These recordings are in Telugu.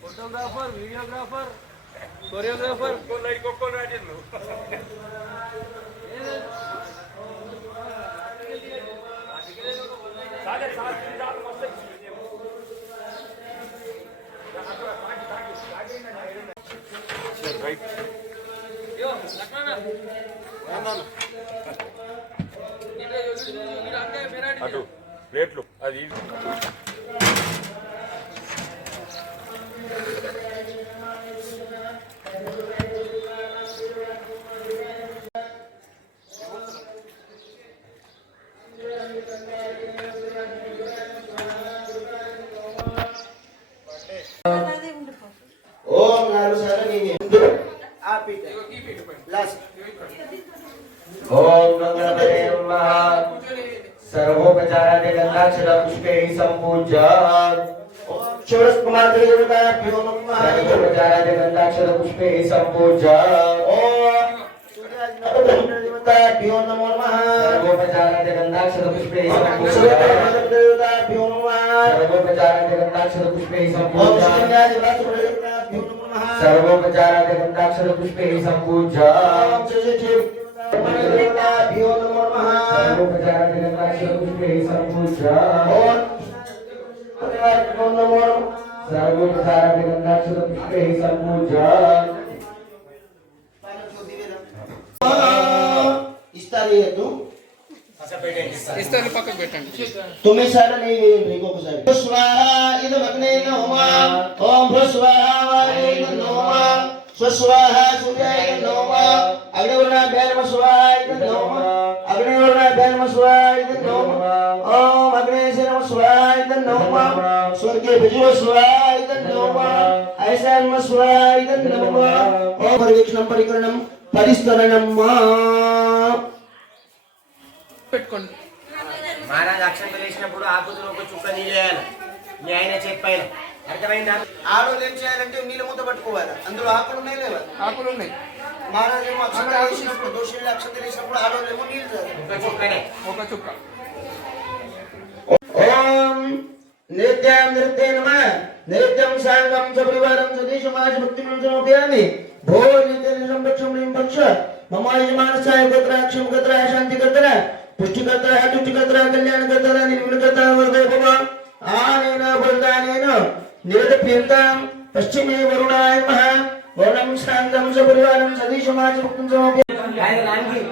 फोटोग्राफर, वीडियोग्राफर, कोरियोग्राफर, అటు రేట్లు అది ओम नारु शरणी आप लास्ट ओम गंगणपते नमः सर्वोपचारादि गंधाक्षर पुष्पैः सम्पूज्य ओम शिवकुमार देवताभ्यो नमः सर्वोपचारादि गंधाक्षर पुष्पैः सम्पूज्य ओम देवताभ्यो नमो नमः सर्वोपचारादि गंधाक्षर पुष्पैः सम्पूज्य देवताभ्यो नमः सर्वोपचारादि गंधाक्षर पुष्पैः सम्पूज्य सर्वोपचारादि गंधाक्षर पुष्पैः सम्पूज्य देवताभ्यो नमो नमः सर्वोपचारादि गंधाक्षर पुष्पैः सम्पूज्य सर्वोपचारादि गंधाक्षर पुष्पैः सम्पूज्य ఇస్తాను పక్కకు పెట్టండి. 9 సార్లు నేను ఇంకొకసారి స్వాహా ఇది అగ్నే నమః ఓం స్వాహా ఇది నమః స్వాహా సూర్యాయ నమః అగ్నివర్ణ భేమ స్వాహా ఇది నమః అగ్నివర్ణ భేమ స్వాహా ఇది నమః ఓం అగ్నేశ నమ స్వాహా ఇది నమః స్వర్గే భజవ స్వాహా ఇది నమః ఐశాన్మ స్వాహా ఇది నమః ఓం పరివీక్షణం పరికరణం పరిస్తరణం పెట్టుకోండి. మహారాజ్ అక్షంతలు వేసినప్పుడు ఆకుతులు ఒక చుక్క నీళ్ళు వేయాలి. మీ ఆయన చెప్పాయిన అర్థమైందా? ఆడోళ్ళు ఏం చేయాలంటే నీళ్ళు మూత పట్టుకోవాలి. అందులో ఆకులు ఉన్నాయి లేవా? ఆకులు ఉన్నాయి. మహారాజు ఏమో అక్షంతలు వేసినప్పుడు దోషులు అక్షంతలు వేసినప్పుడు ఆడోళ్ళు ఏమో నీళ్ళు ఒక చుక్కనే ఒక చుక్క. ఓం నిత్యం నృత్యే నమః నిత్యం సాంగం సపరివారం సతీశమాజ భక్తి మంత్రమోపయామి భో నిత్యం సంరక్షం నింపక్ష మమ యజమానసాయ గోత్రాక్షం గోత్రాయ శాంతి గోత్ర పుష్టికర్త తుష్టికర్త కళ్యాణకర్త నిర్మలకర్త వరదైభవ ఆనేన వరదానేన నిరతప్యంతాం పశ్చిమే వరుణాయ నమః వరుణం సాంగం సపరివారం సతీశమాజ భక్తి మంత్రమోపయామి ఆయన నాంగి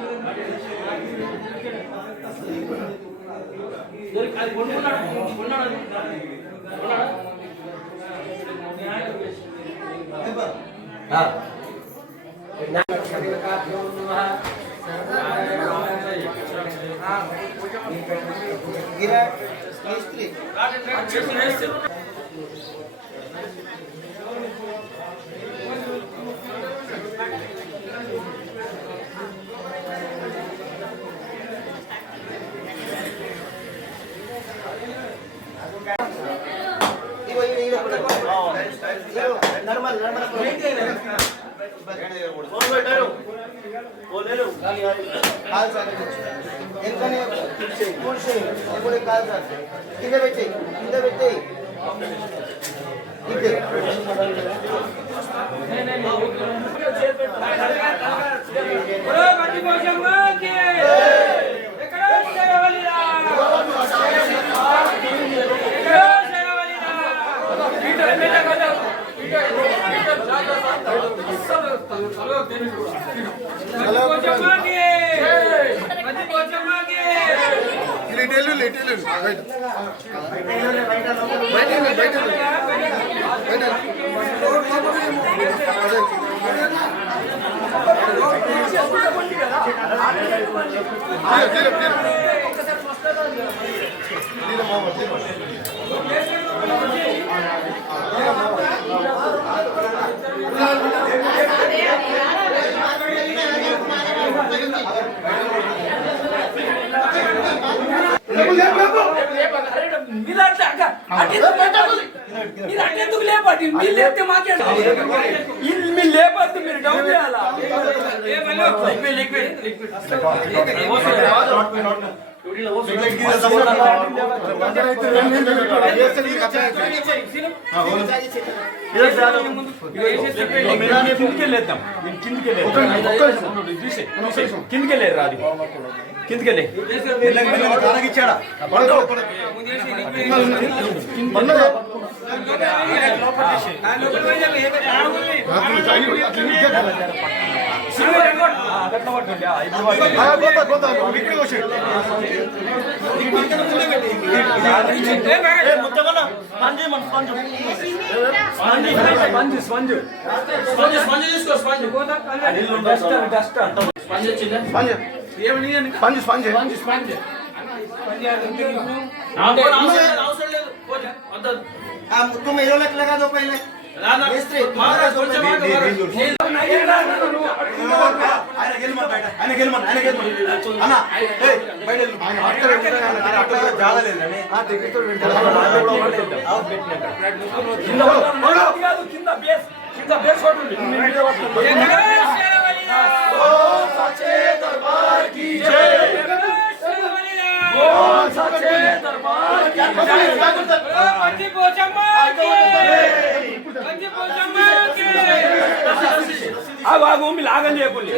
नॉर्मल అటెందుకు లేపండి మీరు లేపితే మాకే మీరు లేపద్దు మీరు డౌన్ చేయాలా కిందికెళ్ళేది రాదు కిందికెళ్ళి ఇచ్చాడా तुम हीरो लगा दो पहले మీరు ఆగం చేయకుండా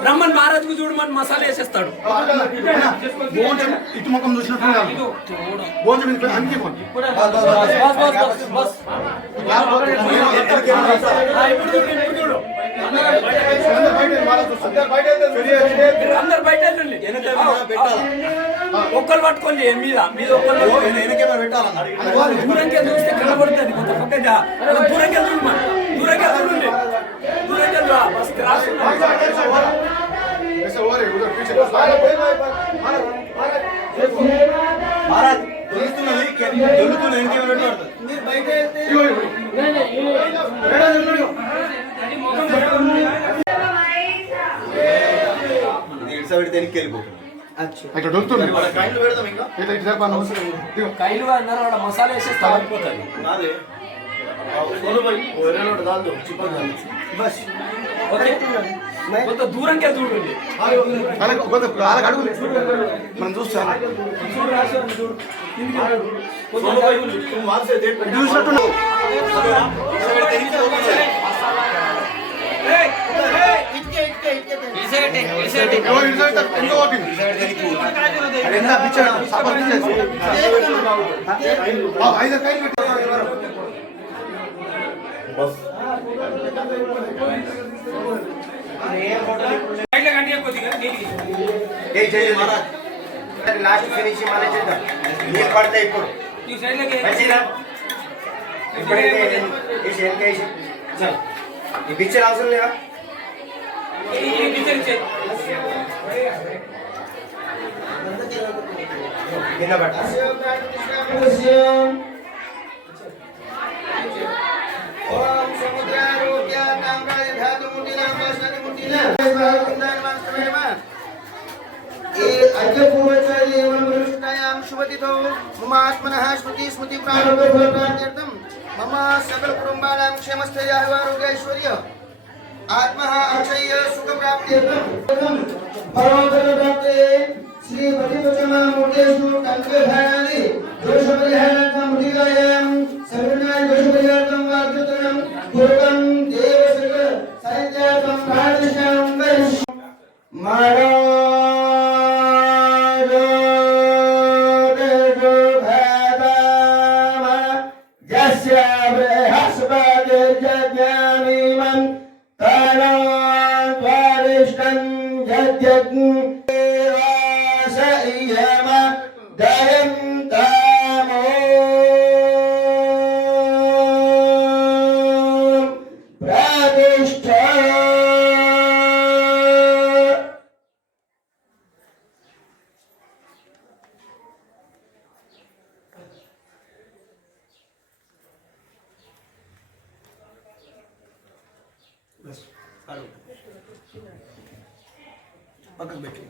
బ్రహ్మన్ మహారాజ్ కు చూడమని మసాలా వేసేస్తాడు ఇటు ముఖం చూసినట్టు అందరు బయట ఒక్కరు పట్టుకోండి మీద మీద ఒక్కరు దూరంగా చూస్తే కనబడుతుంది కొంత పక్కన దూరంగా చూడమని దూరంగా చూడండి దూరంగా కైలు అన్నారు మసాలా వేసేస్తా అయిపోతుంది కొంత దూరంగా చూడండి మనం చూస్తాం లాస్ట్ ఫినిషింగ్ మన చేద్దాం నీళ్ళు పడతాయి ఇప్పుడు ఇప్పుడైతే ఈ పిక్చర్ అవసరం లేదా కింద పట్ట ఓం సముద్రారోగ్య కామరాజ ధాతు ముట్టినా మాస్టర్ ముట్టినా शुभतिथौ मम आत्मनः श्रुति स्मृति प्राणोत्तरप्राप्त्यर्थं मम सकल कुटुम्बानां क्षेमस्थैर्यारोग्यैश्वर्य आत्मः अक्षय सुख प्राप्त्यर्थं परमोत्तरप्राप्ते श्री पतिवचनमूर्तेषु तन्त्रधानादि दोषपरिहारार्थं मुदिरायां सर्वनाय दोषपरिहारार्थं वाग्दत्तनं పూర్వం దేవసృగ సంజాతం ప్రాదిశం కరిష్య పక్కకు పెట్టి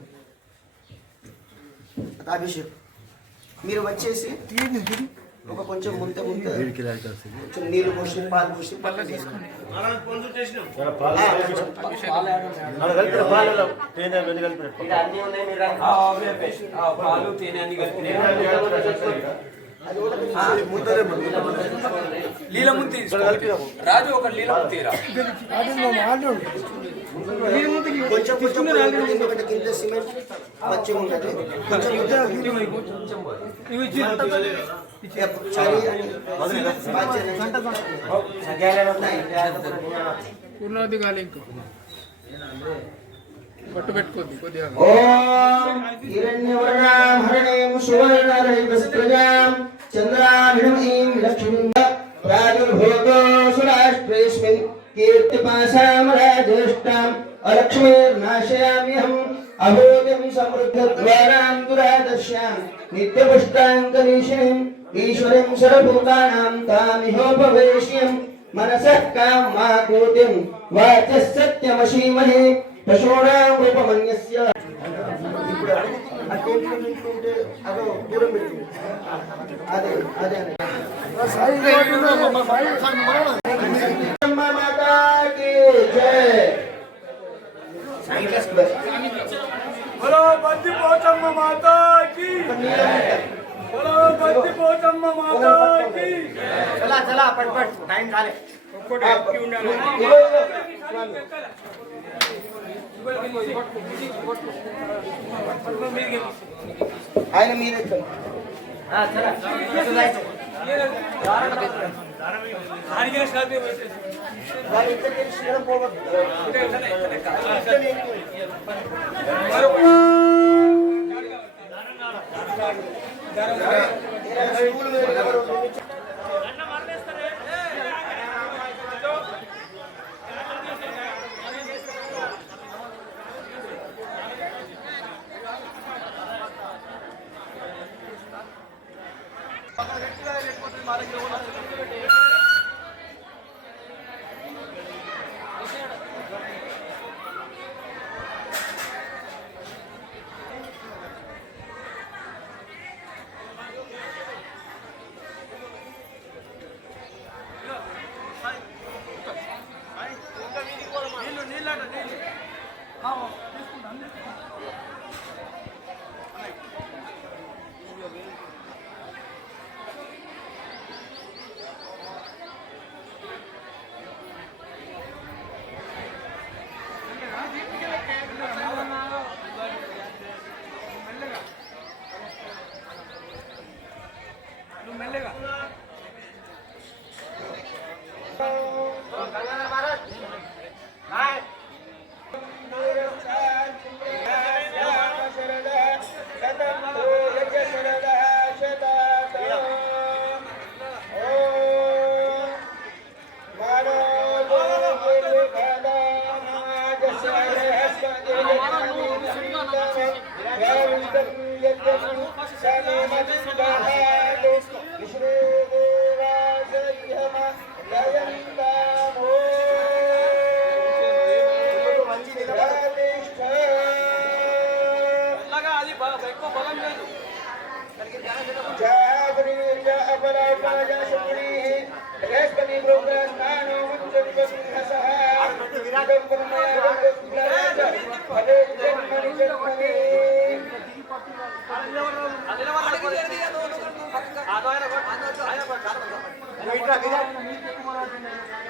అభిషేక్ మీరు వచ్చేసి ఒక కొంచెం ముంత కొంచెం నీళ్ళు పోసి పాలు పోసి పక్కన తీసుకోండి. పాలు తేనె అన్ని కలిపి లీల ముంతి రాజు ఒక లీల ముంతి కొంచెం కొంచెం కింద సిమెంట్ పచ్చి ఉంటుంది ఉన్నది కాలే ఇంకో పట్టు పెట్టుకోద్ది కొద్దిగా ఓం హిరణ్యవర్ణాం హరణీం సువర్ణరహితస్త్రజాం చంద్రాభిణమీం లక్ష్మీం ప్రాదుర్భూతో సురాష్ట్రేస్మిన్ కీర్తిపాశాం రాజేష్టాం అలక్ష్మీర్నాశయామ్యహం అభూతిం సమృద్ధద్వారాం దురాదర్శ్యాం నిత్యపుష్టాంకలీషిణీం ఈశ్వరీం సర్వభూతానాం తామిహోపవేశ్యం మనసః కామాకూతిం వాచः సత్యమసీమహే పశూనాం రూపమన్యస్య ఇప్పుడు అదేంటంటే అదో దూరం పెట్టి అదే అదే మాతా కీ జై बोलो बंदी पोचम्म माता की बोलो बंदी पोचम्म माता की चला चला पटपट टाइम झाले ఆయన మీరే चला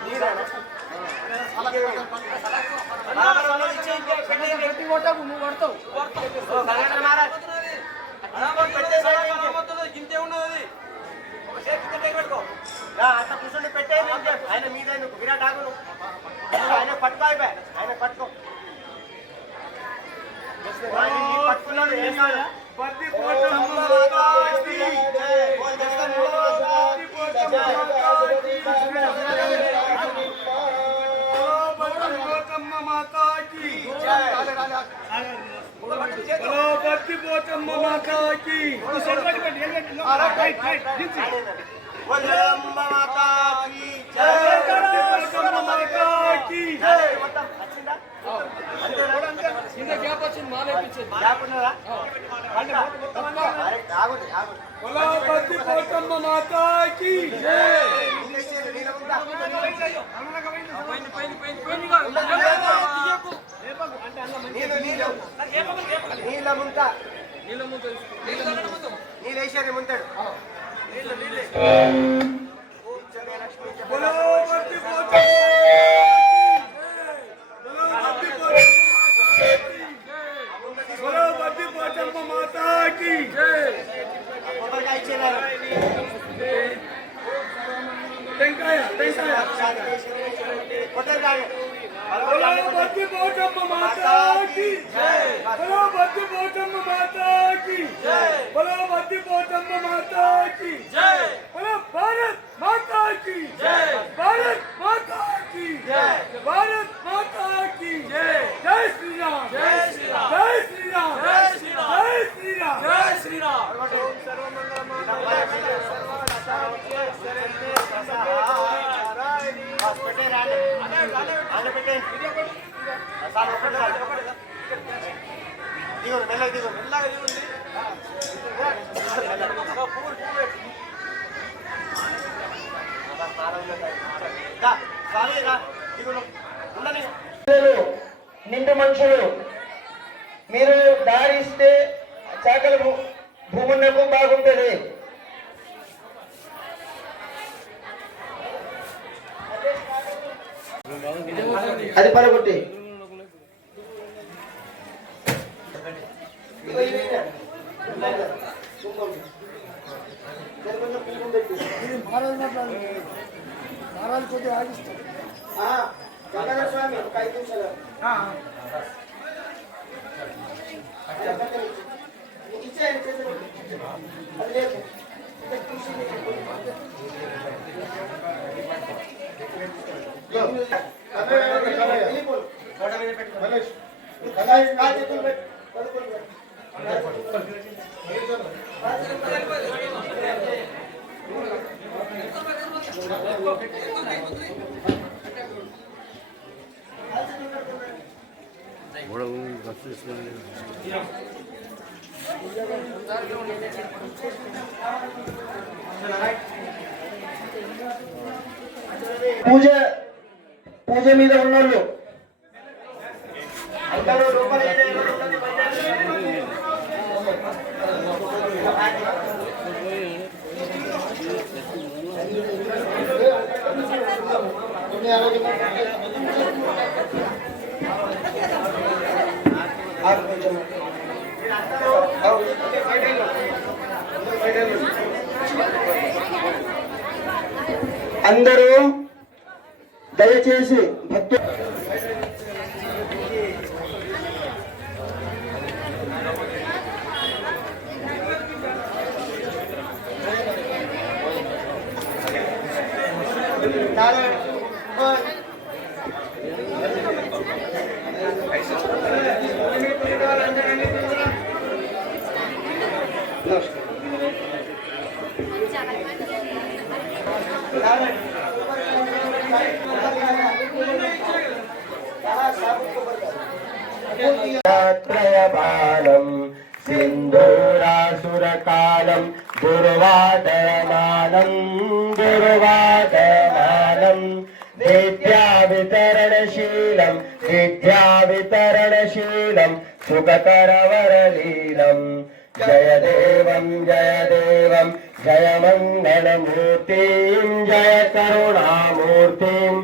నీరా నువ్వు కొడతావు గింతే ఉన్నది అట్లా కూర్చొని పెట్టే ఆయన మీద విరాట్ ఆగు ఆయన పట్టుకో అయిపోయి ఆయన పట్టుకో పట్టుకున్నాడు ఏం కాదా గ్యాప్ వచ్చింది మాలేపించింది నీళ్ళేసారు ముంతాడు నిండు మనుషులు మీరు దారిస్తే చాకల భూమున్నకు బాగుంటుంది. అది పరగొట్టి కొద్దిగా ఆగిస్తాం. గంగాధర స్వామి ఒక 5 నిమిషాలు ఇచ్చేయండి చేతులు. అది లేదు పూజ మీద ఉన్నోళ్ళు అందరూ అందరూ దయచేసి భక్తు త్రయబాలం సింధూరాసురకాలం దుర్వాదమానం విద్యావితరణశీలం సుఖకరవరలీలం జయదేవం జయ మంగళమూర్తిం జయ కరుణామూర్తిం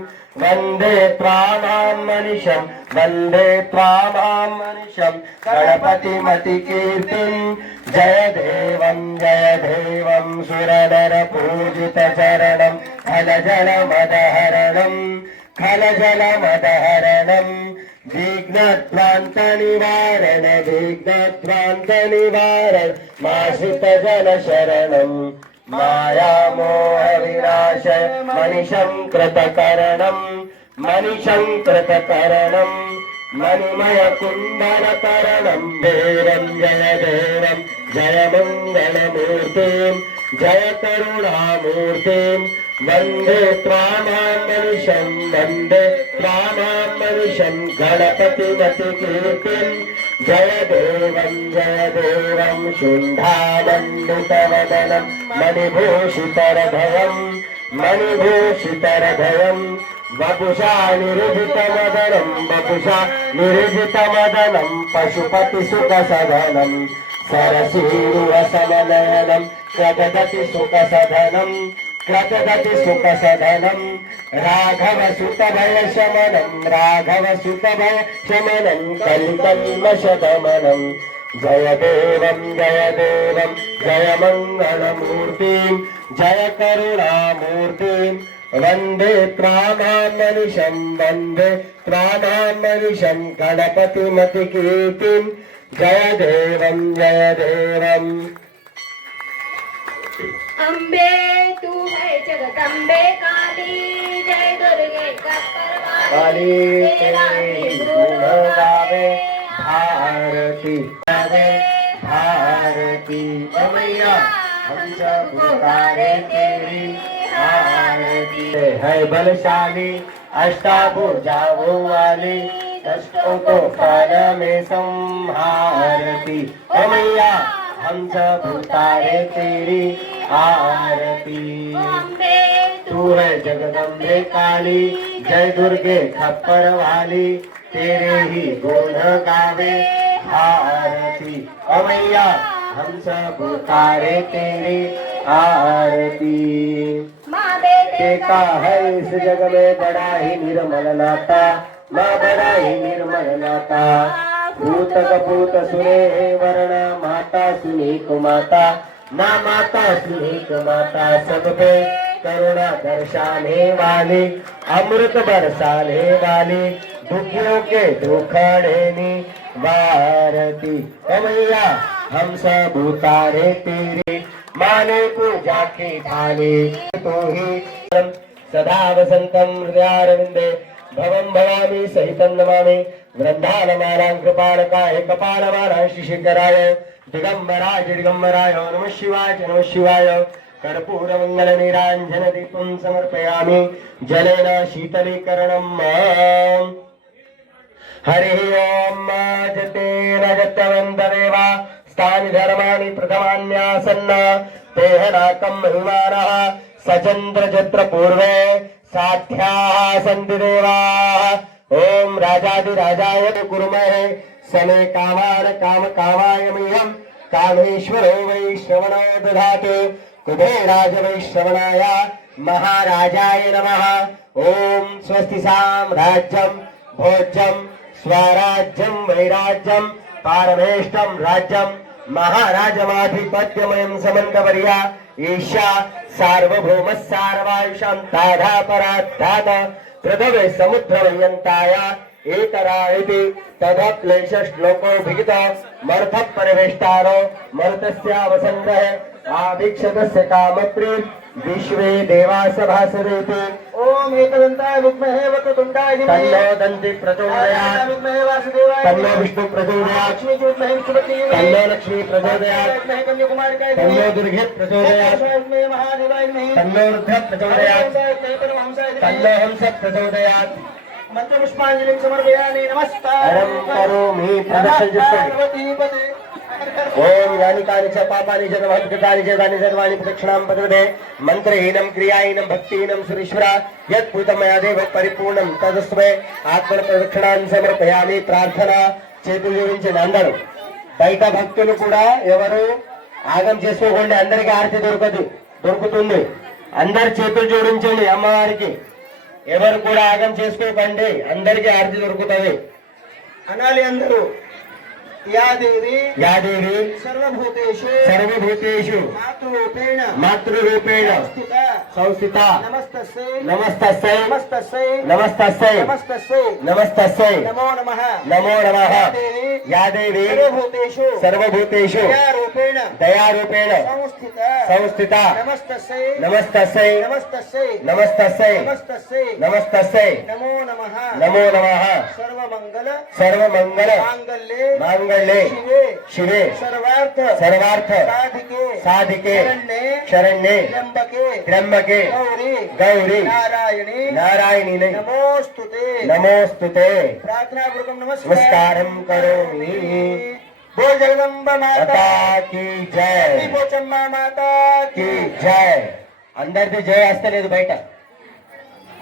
वन्दे त्वामां मनिषं वन्दे त्वामां मनिषं गणपतिमतिकीर्तिं जय देवं सुरनरपूजितचरणं खलजलमदहरणं विघ्नध्वान्तनिवारण माश्रितजनशरणं मायामोहविनाशय मनिषं कृतकरणं मणिमयकुण्डलकरणं देवं जय मङ्गलमूर्तिं जय करुणामूर्तिं वन्दे त्वामां मनिषं गणपतिमतिकीर्तिं जय देवं शुण्डामण्डितवदनं मणिभूषितरधयं वपुषा निरुदितमदनं पशुपतिसुखसदनं सरसीरुवसमनयनं क्रदति सुखसदनं राघवसुतभयशमनं कलिकल्मषदमनं जय देवं जय मङ्गलमूर्तिं जय करुणामूर्तिं वन्दे त्वामां मनिषं गणपतिमतिकीर्तिं जय देवं अम्बे तू है जगदम्बे काली जय दुर्गे कपरवाली तेरा गुण गावे भारती ओ मैया हम सब पुकारे तेरी आरती है बलशाली अष्टभुजाओं वाली कष्टों को फल में संहारती ओ मैया हम सब उतारे तेरी आरती तू है जगदम्बे काली जय दुर्गे खप्पर वाली तेरे ही गुण गावे आरती ओ मैया हम सब उतारे तेरी आरती देखा है इस जग में बड़ा ही निर्मल नाता माँ बड़ा ही निर्मल नाता भूत कपूत सुने वर्ण माता सुनीक माता ना माता सुनीक माता सब पे करुणा दर्शाने वाली अमृत बरसाने वाली दुखियों के दुखड़ेनी भारती ओ मैया हम सब उतारे तेरे माने पूजा की थाली तो ही सदा वसंतम हृदयारविंदे भवं भवामी सहितं नमामि वृन्दावनमालां कृपाणकाय कपालमालां श्रीशंकराय दिगम्बराय नमः शिवाय कर्पूरमङ्गलनीराञ्जनदीपं समर्पयामि जलेन शीतलीकरणं माम् हरिः ओम जतेन गतवन्तदेवा स्थानि धर्माणि प्रथमान्यासन्न तेहनाकं महिमानः सचन्द्रजत्र पूर्वे साध्याः सन्ति देवाः ओम राजाधिराजाय कुर्महे समे कामान काम कामाय मह्यं कामेश्वरो वैश्रवणो दधातु कुबेराज वैश्रवणाय महाराजाय नमः ओम स्वस्ति साम्राज्यं भोज्यं स्वराज्यं वैराज्यं पारमेष्टं राज्यं महाराजमाधिपत्यमयं समन्तवर्या ईशा सार्वभौमः सार्वायुषं ताधा पराद्धात पृथ्वे समुद्रमयन्ताय एकरा इति तदक्लेशश्लोको भिगित मर्थ परिवेष्टारो मर्तस्यावसन्दः आभिक्षतस्य कामप्रीं विश्वे देवा सभासदेति ओम एकदन्ताय विद्महे वक्रतुण्डाय धीमहि तन्नो दन्ति प्रचोदयात् विद्महे वासुदेवाय तन्नो विष्णु प्रचोदयात् लक्ष्मी च विद्महे विष्णुपत्नी तन्नो लक्ष्मी प्रचोदयात् विद्महे कन्याकुमारिकाय तन्नो दुर्गे प्रचोदयात् विद्महे महादेवाय धीमहि तन्नो रुद्र प्रचोदयात् तन्नो हंस प्रचोदयात् मंत्र पुष्पांजलिं समर्पयामि नमस्कारं करोमि प्रदर्शयिष्यामि ओम यानि कानि च पापानि च महत्कृतानि च तानि सर्वाणि प्रदक्षिणां पदवदे मंत्रहीनं क्रियाहीनं भक्तिहीनं सुरेश्वर यत्पूतं मया देव परिपूर्णं तदस्मै आत्मप्रदक्षिणां समर्पयामि प्रार्थన చేతులు జోడించి అందరూ బయట భక్తులు కూడా ఎవరు ఆగం చేసుకోకుండా అందరికీ ఆరతి దొరుకుతుంది అందరు చేతులు జోడించండి అమ్మవారికి ఎవరు కూడా ఆగం చేసుకోకండి, అందరికీ ఆర్తి దొరుకుతుంది అనాలి అందరూ. యా దేవి యాదేవి సర్వభూతేషు సర్వభూతేషు మాతృరూపేణ మాతృరూపేణ స్థిత సంస్థిత నమస్తస్యై నమస్తస్యై నమస్తస్యై నమస్తస్యై నమస్తస్యై నమస్తస్యై నమో నమః. నమో నమః. దేవి యాదేవి సర్వభూతేషు సర్వభూతేషు దయారూపేణ దయారూపేణ సంస్థిత సంస్థిత నమస్తస్యై నమస్తస్యై నమస్తస్యై నమస్తస్యై నమస్తస్యై నమస్తస్యై నమో నమః. నమో నమః. సర్వమంగళ సర్వమంగళ మాంగళ్యే మాంగళ్యే శివే శివే సర్వార్థ సర్వార్థ సాధికే సాధికే శరణ్యే శరణ్యే త్ర్యంబకే త్ర్యంబకే గౌరీ గౌరీ నారాయణి నారాయణినే నమోస్తుతే. నమోస్తుతే. ప్రార్థనాపూర్వకం నమస్కారం కరోమి. బోల్ జగదంబ మాతా మాతా కీ జై. పోచమ్మ మాతా కీ జై. అందరిది జై వస్తలేదు బయట,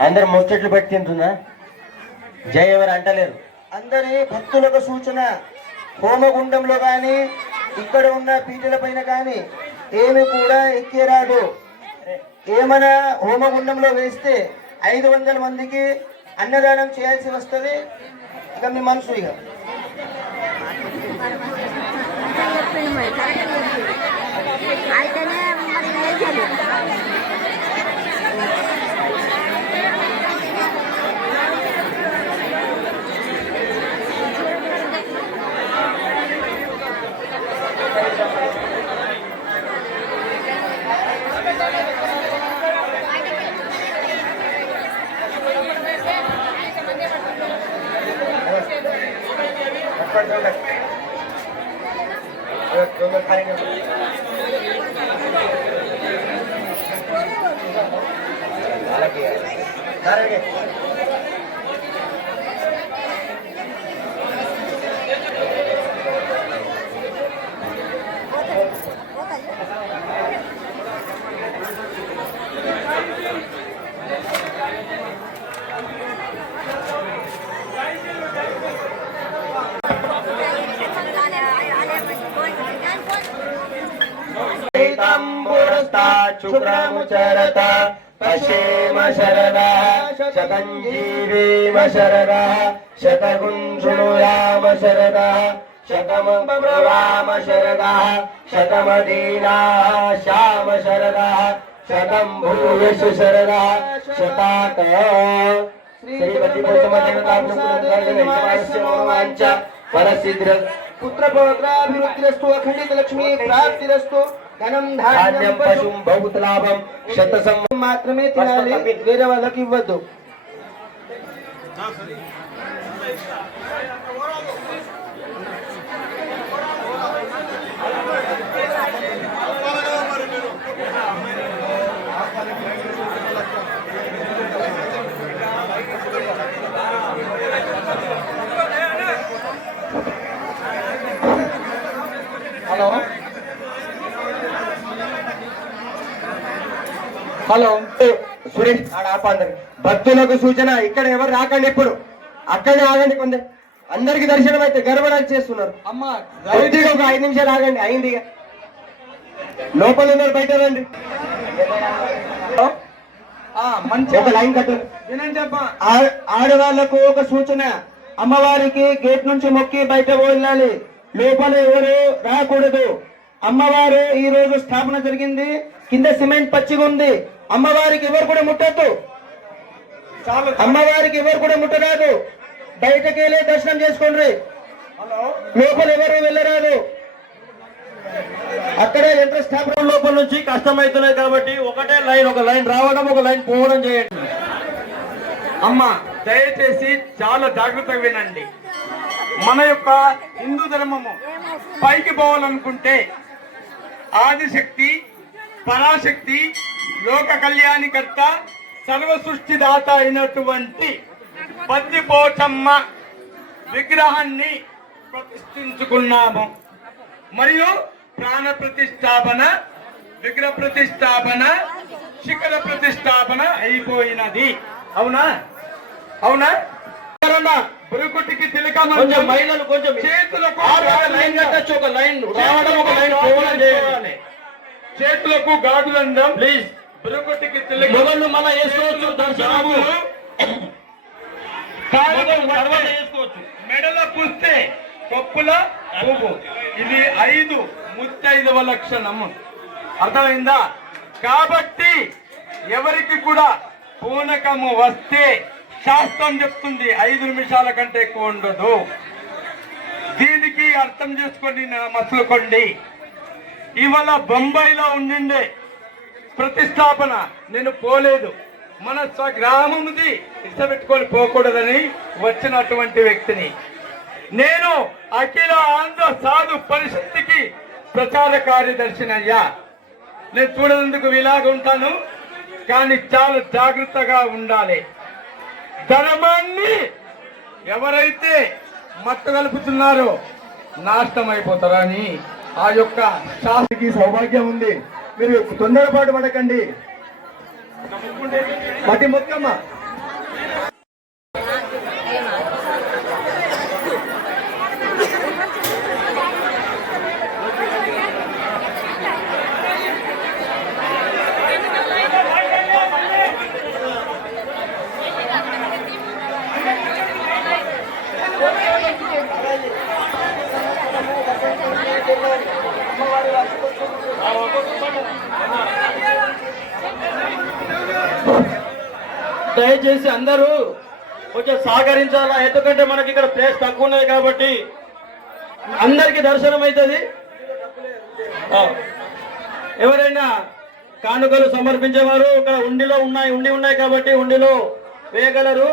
అందరు ముచ్చట్లు పెట్టి తింటుందా, జై ఎవరు అంటలేరు. అందరి భక్తులకు సూచన, హోమగుండంలో కానీ ఇక్కడ ఉన్న పీటల పైన కానీ ఏమి కూడా ఎక్కేరాదు. ఏమైనా హోమగుండంలో వేస్తే 500 మందికి అన్నదానం చేయాల్సి వస్తుంది. ఇక మీ మనసు ఇక అయితేనే మరి ఏం చేయాలి? శుక్రముచరత పశ్యేమ శరదా శతంజీవేమ శరదా శతగుం శృణుయామ శరదా శతమబ్రవామ శరదా శతమదీనా శ్యామ శరదా శతం భూయసు శరదా శతాక శ్రీమతి గౌతమదేవతాంచ పరసిద్ర పుత్రపౌత్రాభివృద్ధిరస్తు అఖండిత లక్ష్మీ ప్రాప్తిరస్తు ధనం ధాన్యం పశుం బహుత లాభం శతసం మాత్రమే తినాలి, వేరే వాళ్ళకి ఇవ్వద్దు. హలో హలో సురేష్ ఆడ ఆపాందరు భక్తులకు సూచన, ఇక్కడ ఎవరు రాకండి, ఇప్పుడు అక్కడే ఆగండి, కొందరు అందరికి దర్శనం అయితే గర్వడాలు చేస్తున్నారు. అమ్మ కొద్దిగా ఒక 5 నిమిషాలు ఆగండి, అయింది ఇక. లోపల ఉన్నారు, బయట రండి. మంచి ఒక లైన్ కట్టు. వినండి అమ్మా. ఆడవాళ్లకు ఒక సూచన, అమ్మవారికి గేట్ నుంచి మొక్కి బయట వెళ్ళాలి, లోపల ఎవరు రాకూడదు. అమ్మవారు ఈ రోజు స్థాపన జరిగింది, కింద సిమెంట్ పచ్చిగా ఉంది. అమ్మవారికి ఎవరు కూడా ముట్టద్దు, అమ్మవారికి ఎవరు కూడా ముట్టరాదు. బయటకి వెళ్ళి దర్శనం చేసుకోండి, లోపల ఎవరు వెళ్ళరాదు. అక్కడే యంత్ర స్థాపన లోపల నుంచి కష్టమవుతున్నాయి కాబట్టి ఒకటే లైన్, ఒక లైన్ రావడం, ఒక లైన్ పోవడం చేయండి. అమ్మ దయచేసి చాలా జాగ్రత్తగా వినండి. మన యొక్క హిందూ ధర్మము పైకి పోవాలనుకుంటే ఆదిశక్తి, పరాశక్తి, లోక కళ్యాణికర్త, సర్వ సృష్టిదాత అయినటువంటి పద్దిపోచమ్మ విగ్రహాన్ని ప్రతిష్ఠించుకున్నాము. మరియు ప్రాణ ప్రతిష్టాపన, విగ్రహ ప్రతిష్టాపన, శిఖర ప్రతిష్టాపన అయిపోయినది. అవునా? అవునా? పురుగుటికి కొంచెం మహిళలు కొంచెం చేతులకు లైన్ కట్టచ్చు, ఒక లైన్ రావడం, ఒక లైన్ పోవడం చేయాలి. చేతులకు గాజులందం ప్లీజ్ పురుగుటికి మొగళ్ళు మళ్ళా వేసుకోవచ్చు దర్శనము. తర్వాత చేసుకోవచ్చు. మెడలో పూస్తే కొప్పుల పువ్వు. ఇది 5 ముత్తైదవ లక్షణము. అర్థమైందా? కాబట్టి ఎవరికి కూడా పూనకము వస్తే శాస్త్రం చెప్తుంది 5 నిమిషాల కంటే ఎక్కువ ఉండదు. దీనికి అర్థం చేసుకొని మసలుకోండి. ఇవాళ బొంబాయిలో ఉండిండే ప్రతిష్టాపన నేను పోలేదు. మన స్వగ్రామంది ఇష్టపెట్టుకొని పోకూడదని వచ్చినటువంటి వ్యక్తిని నేను. అఖిల ఆంధ్ర సాధు పరిషత్తుకి ప్రచార కార్యదర్శినయ్యా. నేను చూడనందుకు ఇలాగ ఉంటాను, కానీ చాలా జాగ్రత్తగా ఉండాలి. ధర్మాన్ని ఎవరైతే మట్టు కలుపుతున్నారో నాశనం అయిపోతారని ఆ యొక్క శాస్త్రికి సౌభాగ్యం ఉంది. మీరు తొందరపాటు పడకండి. మట్టి మొక్కమ్మ దయచేసి అందరూ కొంచెం సహకరించాలా. ఎందుకంటే మనకి ఇక్కడ ప్లేస్ తక్కువ ఉన్నది కాబట్టి అందరికి దర్శనం అవుతుంది. ఎవరైనా కానుకలు సమర్పించేవారు ఇక్కడ ఉండి ఉన్నాయి కాబట్టి ఉండిలో వేయగలరు.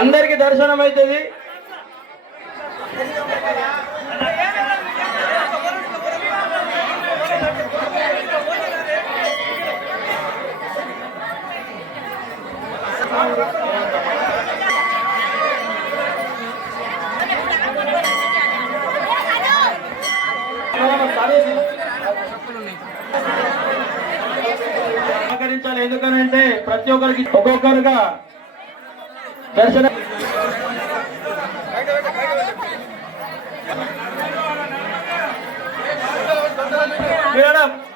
అందరికి దర్శనం అవుతుంది. సహకరించాలి. ఎందుకనంటే ప్రతి ఒక్కరికి ఒక్కొక్కరుగా దర్శనం.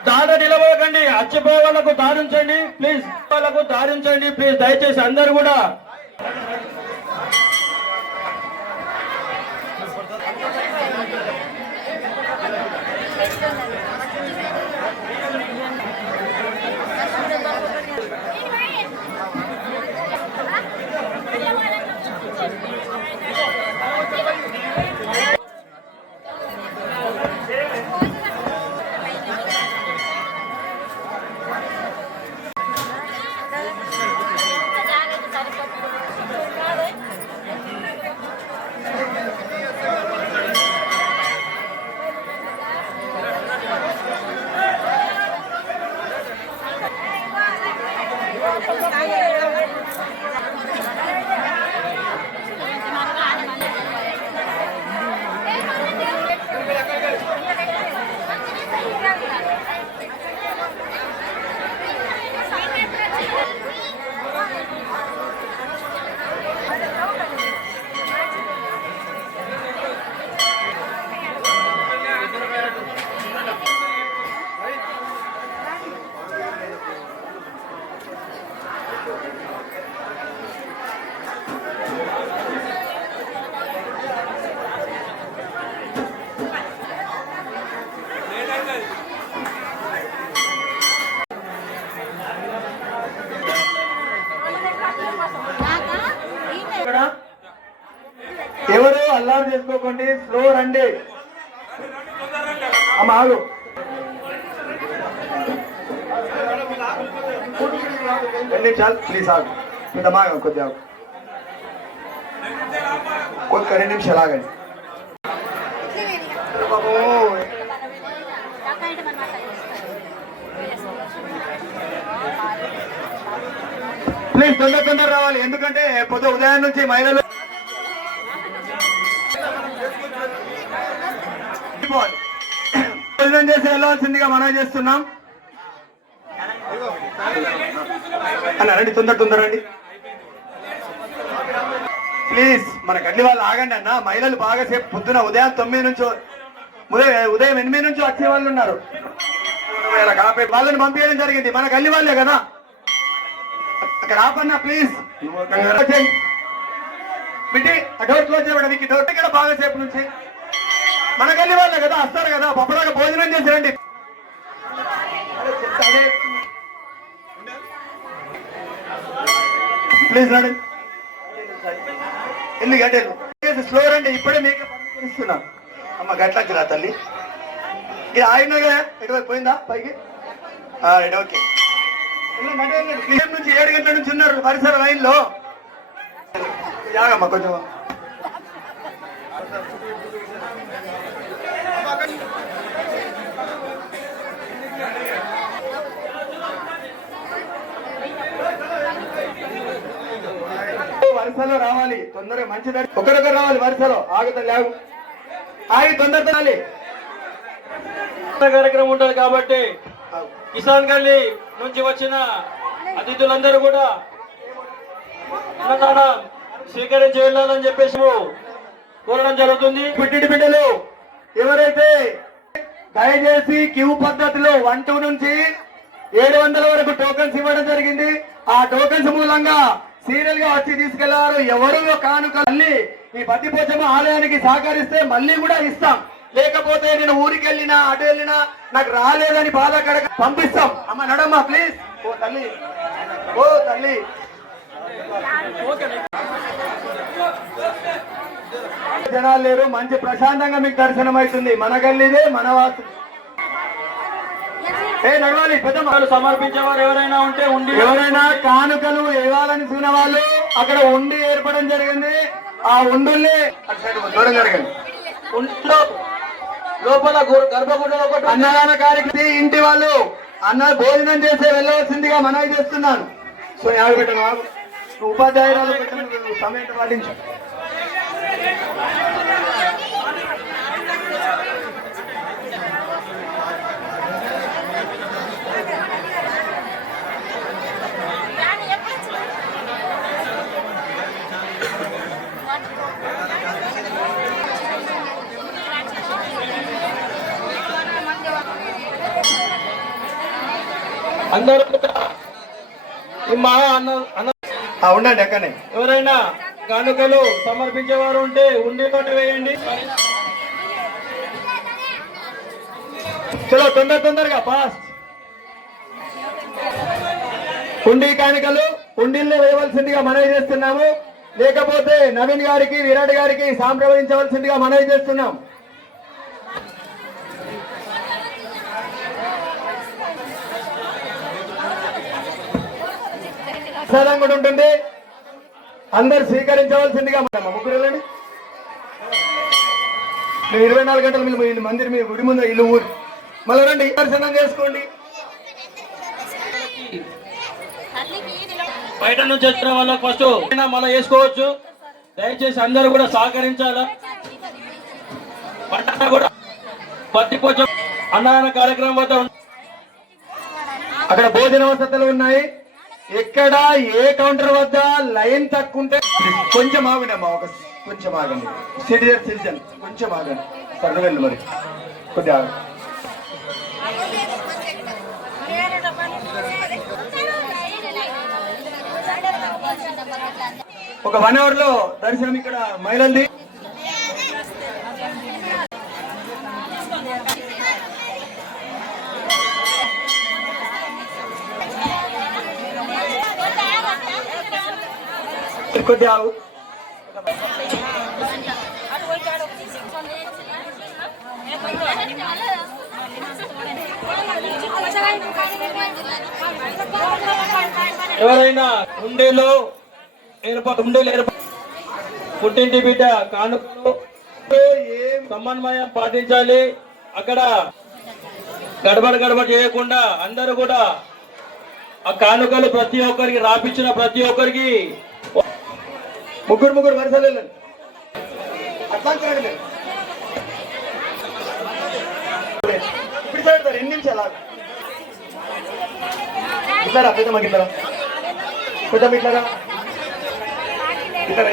దారి నిలబడకండి. అచ్చిపోయే వాళ్ళకు దారించండి ప్లీజ్. వాళ్ళకు దారించండి ప్లీజ్. దయచేసి అందరు కూడా ఎవరు అల్లారు చేసుకోకండి. స్లో రండి. అమ్మ ఆగు. చాలు ప్లీజ్ ఆగు. దమాగా కొద్దిగా ఒక 2 నిమిషాలు ఆగండి. ప్లీజ్ తొందర రావాలి. ఎందుకంటే ఉదయం నుంచి మహిళలు భోజనం చేసి వెళ్ళవలసిందిగా మనం చేస్తున్నాం. అన్న రండి, తొందర రండి ప్లీజ్. మన గడ్డి వాళ్ళు ఆగండి అన్న. మహిళలు బాగా సేపు పొద్దున ఉదయం 9 నుంచి ఉదయం 8 నుంచి వచ్చే వాళ్ళు ఉన్నారు. ఇలా కాపే వాళ్ళని పంపించడం జరిగింది. మన గల్లి వాళ్ళే కదా. అక్కడ ఆపన్నా ప్లీజ్. బిడ్డి ఆ డోర్ క్లోజ్ చేయడం. మీకు డోర్ ఇక్కడ బాగా సేపు నుంచి మన గల్లి వాళ్ళే కదా, వస్తారు కదా. పప్పదాకా భోజనం చేసి రండి. ప్లీజ్ రండి. ఎల్లు గడ్డలు స్లో రండి. ఇప్పుడే మీకు ఇస్తున్నా. అమ్మ గట్లకి రా తల్లి. ఇది ఆయన ఎటువైపు పోయిందా పైకి? ఓకే. నుంచి 7 గంటల నుంచి ఉన్నారు పరిసర లైన్ లో. జాగమ్మా కొంచెం. వరుసలో రావాలి తొందరగా. మంచిది ఒకరొకరు రావాలి వరుసలో. ఆగుతా లేవు. ఆగి తొందరతో రావాలి. కార్యక్రమం ఉంటుంది కాబట్టి కిసాన్ గల్లీ నుంచి వచ్చిన అతిథులందరూ కూడా అన్నదానం స్వీకరించి వెళ్ళాలని చెప్పేసి కోరడం జరుగుతుంది. పిట్టిడి బిడ్డలు ఎవరైతే దయచేసి క్యూ పద్ధతిలో 1 2 నుంచి 700 వరకు టోకన్స్ ఇవ్వడం జరిగింది. ఆ టోకన్స్ మూలంగా సీరియల్ గా వచ్చి తీసుకెళ్లారు. ఎవరు కానుక మళ్ళీ ఈ బద్దిపోచమ్మ ఆలయానికి సహకరిస్తే మళ్ళీ కూడా ఇస్తాం. లేకపోతే నేను ఊరికి వెళ్ళినా అటు వెళ్ళినా నాకు రాలేదని బాధ కడక పంపిస్తాం. అమ్మ నడమ్మా ప్లీజ్. ఓ తల్లి, ఓ తల్లి. జనాలు లేరు. మంచి ప్రశాంతంగా మీకు దర్శనం అవుతుంది. మన గల్లీదే మన వాసు. నడవాలి. పెద్ద సమర్పించేవారు ఎవరైనా ఉంటే ఉండి, ఎవరైనా కానుకలు ఇవ్వాలని చూసిన వాళ్ళు అక్కడ ఉండి ఏర్పడడం జరిగింది. ఆ ఉండుల్ని దూరం జరిగింది. ఉండిలో లోపల గర్భగుడిలో అన్నదాన కార్యక్రమం ఇంటి వాళ్ళు అన్న భోజనం చేసి వెళ్ళవలసిందిగా మనవి చేస్తున్నాను. సో యాభై పెట్టను. ఉపాధ్యాయురాలు పెట్టను. సమయం పాటించు. అందరూ ఉండండి. అక్కనే ఎవరైనా కానుకలు సమర్పించేవారు ఉంటే ఉండిలోనే వేయండి. చలో తొందరగా ఫాస్ట్. ఉండి కానుకలు ఉండిల్లో వేయవలసిందిగా మనవి చేస్తున్నాము. లేకపోతే నవీన్ గారికి విరాట్ గారికి సంప్రదించవలసిందిగా మనవి చేస్తున్నాం. ప్రసాదం కూడా ఉంటుంది. అందరు స్వీకరించవలసిందిగా ముగ్గురు వెళ్ళండి. మీరు 24 గంటలు మీరు మందిర్ మీ గుడి ముందు ఇల్లు ఊరు మళ్ళీ రండి. దర్శనం చేసుకోండి. బయట నుంచి వచ్చిన వాళ్ళకి ఫస్ట్ మళ్ళీ వేసుకోవచ్చు. దయచేసి అందరూ కూడా సహకరించాలా. పట్టణ కూడా పత్తిపోచం అన్నదాన కార్యక్రమం వద్ద అక్కడ భోజన వసతులు ఉన్నాయి. ఎక్కడ ఏ కౌంటర్ వద్ద లైన్ తక్కువ ఉంటే కొంచెం ఆగండి అమ్మా. కొంచెం ఆగండి. సిటిజన్ కొంచెం ఆగండి. సర్లు వెళ్ళి మరి కొద్దిగా ఒక 1 అవర్ లో దర్శనం ఇక్కడ మహిళల్ది. కొద్దిగా ఎవరైనా ఉండేలో పుట్టింటి బిడ్డ కానుకలు ఏం సమన్వయం పాటించాలి. అక్కడ గడబడ చేయకుండా అందరూ కూడా ఆ కానుకలు ప్రతి ఒక్కరికి రాపించిన ప్రతి ఒక్కరికి ముగ్గురు వరుసలు వెళ్ళండి. అట్లా ఇప్పుడు పెడతారు 2 నిమిషాలు. ఇట్లారా పెద్దమ్మ ఇట్లారా పెద్దమ్మ ఇట్లారా ఇట్లారా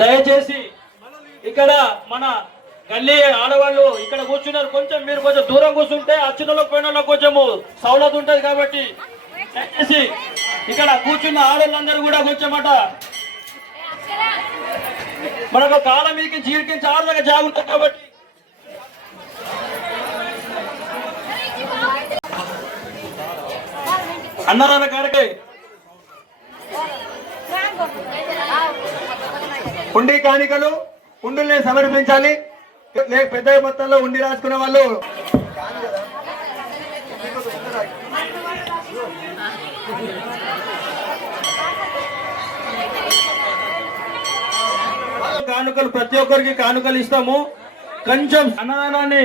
దయచేసి ఇక్కడ మన గల్లీ ఆడవాళ్ళు ఇక్కడ కూర్చున్నారు, కొంచెం మీరు కొంచెం దూరం కూర్చుంటే అచ్చులలో పోయిన కొంచెము సౌలత్ ఉంటుంది కాబట్టి దయచేసి ఇక్కడ కూర్చున్న ఆడవాళ్ళందరూ కూడా కొంచెమట మనకు కాలం మీదకి జీవికించి ఆడదాకా జాగుంటుంది కాబట్టి అన్నదాన కార్యక్రమం ఉండి కాணிకలు ఉండుల్ని సమర్పించాలి. లేక పెద్ద మొత్తంలో ఉండి రాసుకున్న వాళ్ళు కానుకలు ప్రతి ఒక్కరికి కానుకలు ఇస్తాము. కొంచెం అన్నదానాన్ని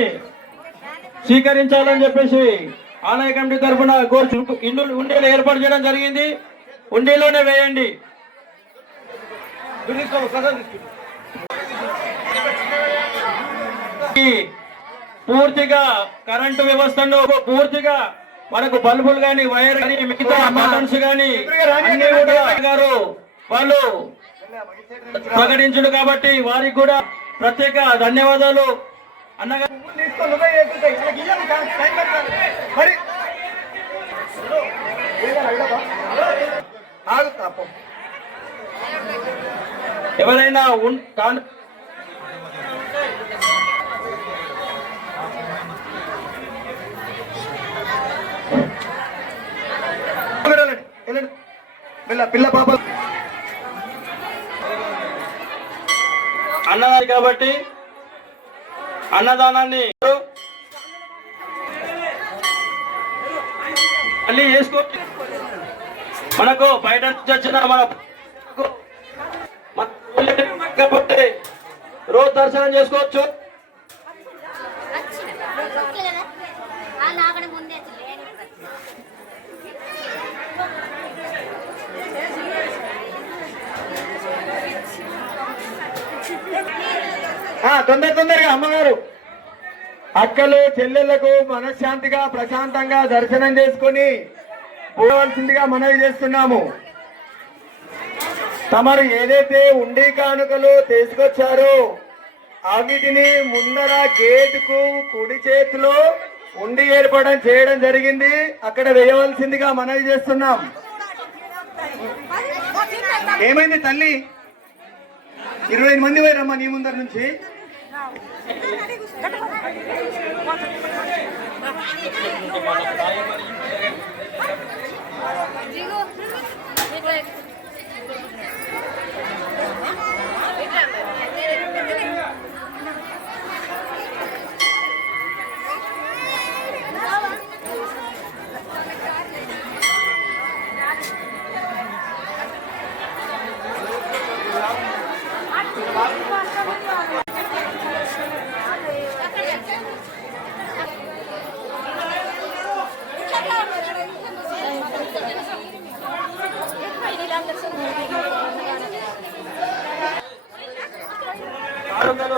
స్వీకరించాలని చెప్పేసి ఆలయ కమిటీ తరఫున ఉండీలు ఏర్పాటు చేయడం జరిగింది. ఉండీలోనే వేయండి. పూర్తిగా కరెంటు వ్యవస్థను పూర్తిగా మనకు బల్బులు గాని వైర్ గాని మిగతా బటన్స్ గాని అన్ని కూడా గారు వాళ్ళు ప్రకటించుడు కాబట్టి వారికి కూడా ప్రత్యేక ధన్యవాదాలు. అన్నగారు ఎవరైనా పిల్ల పాప అన్నదాన్ని కాబట్టి అన్నదానాన్ని మళ్ళీ చేసుకోవచ్చు. మనకు బయట నుంచి వచ్చిన కాబట్టి రోజు దర్శనం చేసుకోవచ్చు. తొందరగా అమ్మగారు అక్కలు చెల్లెళ్లకు మనశ్శాంతిగా ప్రశాంతంగా దర్శనం చేసుకుని పోవలసిందిగా మనవి చేస్తున్నాము. తమరు ఏదైతే ఉండి కానుకలు తీసుకొచ్చారో వీటిని ముందర గేటుకు కుడి చేతిలో ఉండి ఏర్పాటు చేయడం జరిగింది. అక్కడ వేయవలసిందిగా మనవి చేస్తున్నాం. ఏమైంది తల్లి? 20 మంది పోయారమ్మా నీ ముందర నుంచి.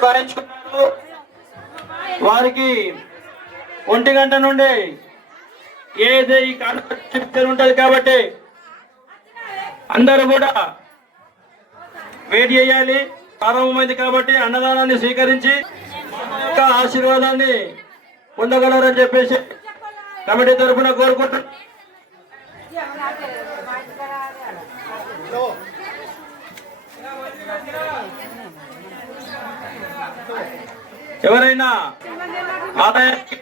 రాయించుకున్నారు. వారికి 1 గంట నుండి ఏదే ఈ కాన్సెప్ట్ ఉంటది కాబట్టి అందరూ కూడా వెయిట్ చేయాలి. ప్రారంభమైంది కాబట్టి అన్నదానాన్ని స్వీకరించి ఆశీర్వాదాన్ని పొందగలరని చెప్పేసి కమిటీ తరఫున కోరుకుంటున్నాం. ఎవరైనా ఆదాయానికి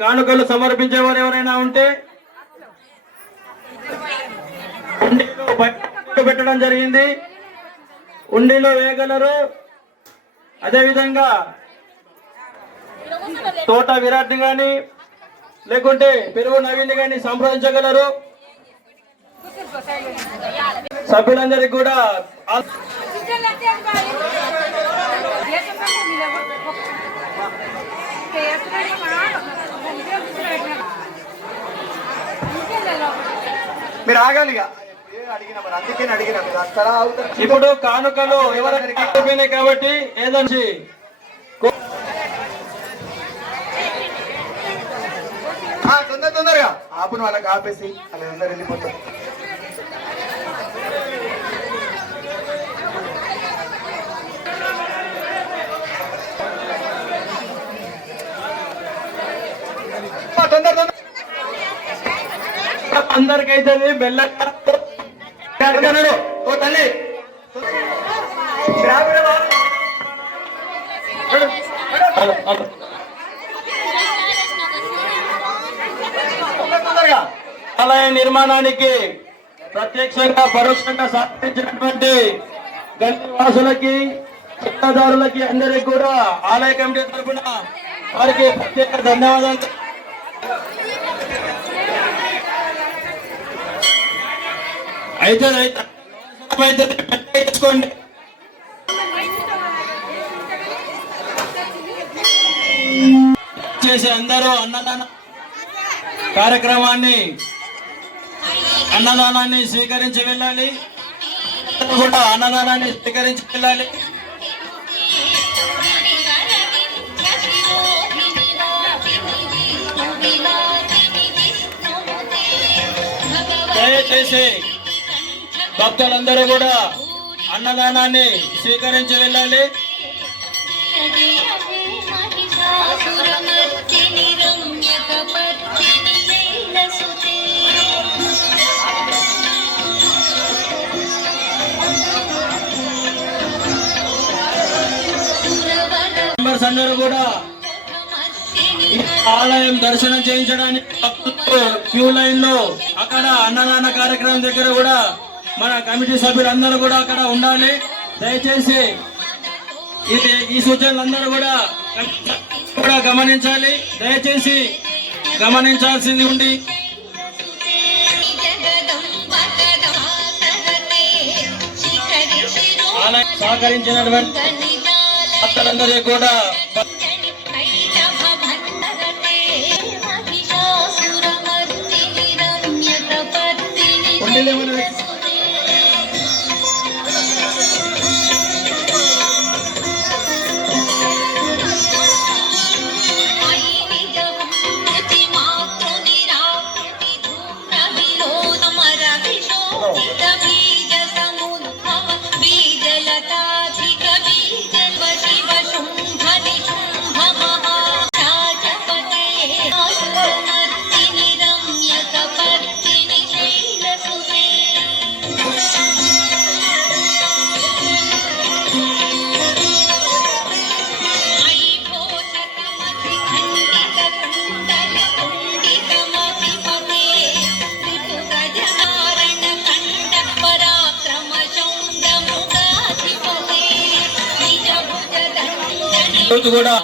కానుకలు సమర్పించేవారు ఎవరైనా ఉంటే ఉండిలో పెట్టడం జరిగింది. ఉండిలో వేయగలరు. అదేవిధంగా తోట విరాట్ని గాని లేకుంటే పెరుగు నవీని గాని సంప్రదించగలరు. సభ్యులందరికీ కూడా మీరు ఆగాలి. ఇప్పుడు కానుకలు ఎవరైనా కాబట్టి ఏదండి తొందరగా ఆపును వాళ్ళకి ఆపేసి అలా అందరు వెళ్ళిపోతారు. అందరికైతే మెల్లగా ఓ తల్లి ఆలయ నిర్మాణానికి ప్రత్యక్షంగా పరోక్షంగా సహకరించినటువంటి గల్లీ వాసులకి చట్టాదారులకి అందరికీ కూడా ఆలయ కమిటీ తరఫున వారికి ప్రత్యేక ధన్యవాదాలు. అయితే తెచ్చుకోండి. చేసి అందరూ అన్నదానాన్ని స్వీకరించి వెళ్ళాలి. కూడా అన్నదానాన్ని స్వీకరించి వెళ్ళాలి. దయచేసి భక్తులందరూ కూడా అన్నదానాన్ని స్వీకరించి వెళ్ళాలి. మెంబర్స్ అందరూ కూడా ఈ ఆలయం దర్శనం చేయించడానికి క్యూ లైన్ లో అక్కడ అన్నదాన కార్యక్రమం దగ్గర కూడా మన కమిటీ సభ్యులందరూ కూడా అక్కడ ఉండాలి. దయచేసి ఈ సూచనలందరూ కూడా గమనించాలి. దయచేసి గమనించాల్సింది ఉండి ఆలయం సహకరించినటువంటి భక్తులందరూ కూడా కూడా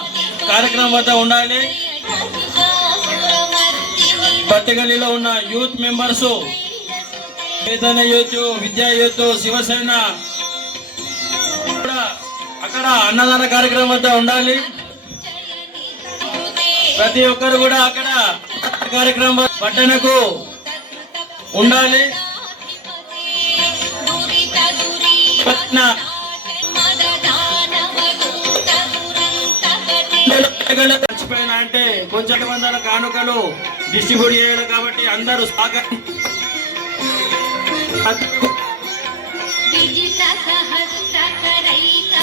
కార్యక్రమం వద్ద ఉండాలి. పట్టిగల్లిలో ఉన్న యూత్ మెంబర్స్, చైతన్య యూత్, విద్యా యూత్, శివసేన కూడా అక్కడ అన్నదాన కార్యక్రమం వద్ద ఉండాలి. ప్రతి ఒక్కరు కూడా అక్కడ కార్యక్రమం పట్టణకు ఉండాలి. మర్చిపోయినా అంటే కొంచెం వందల కానుకలు డిస్ట్రిబ్యూట్ చేయడం కాబట్టి అందరూ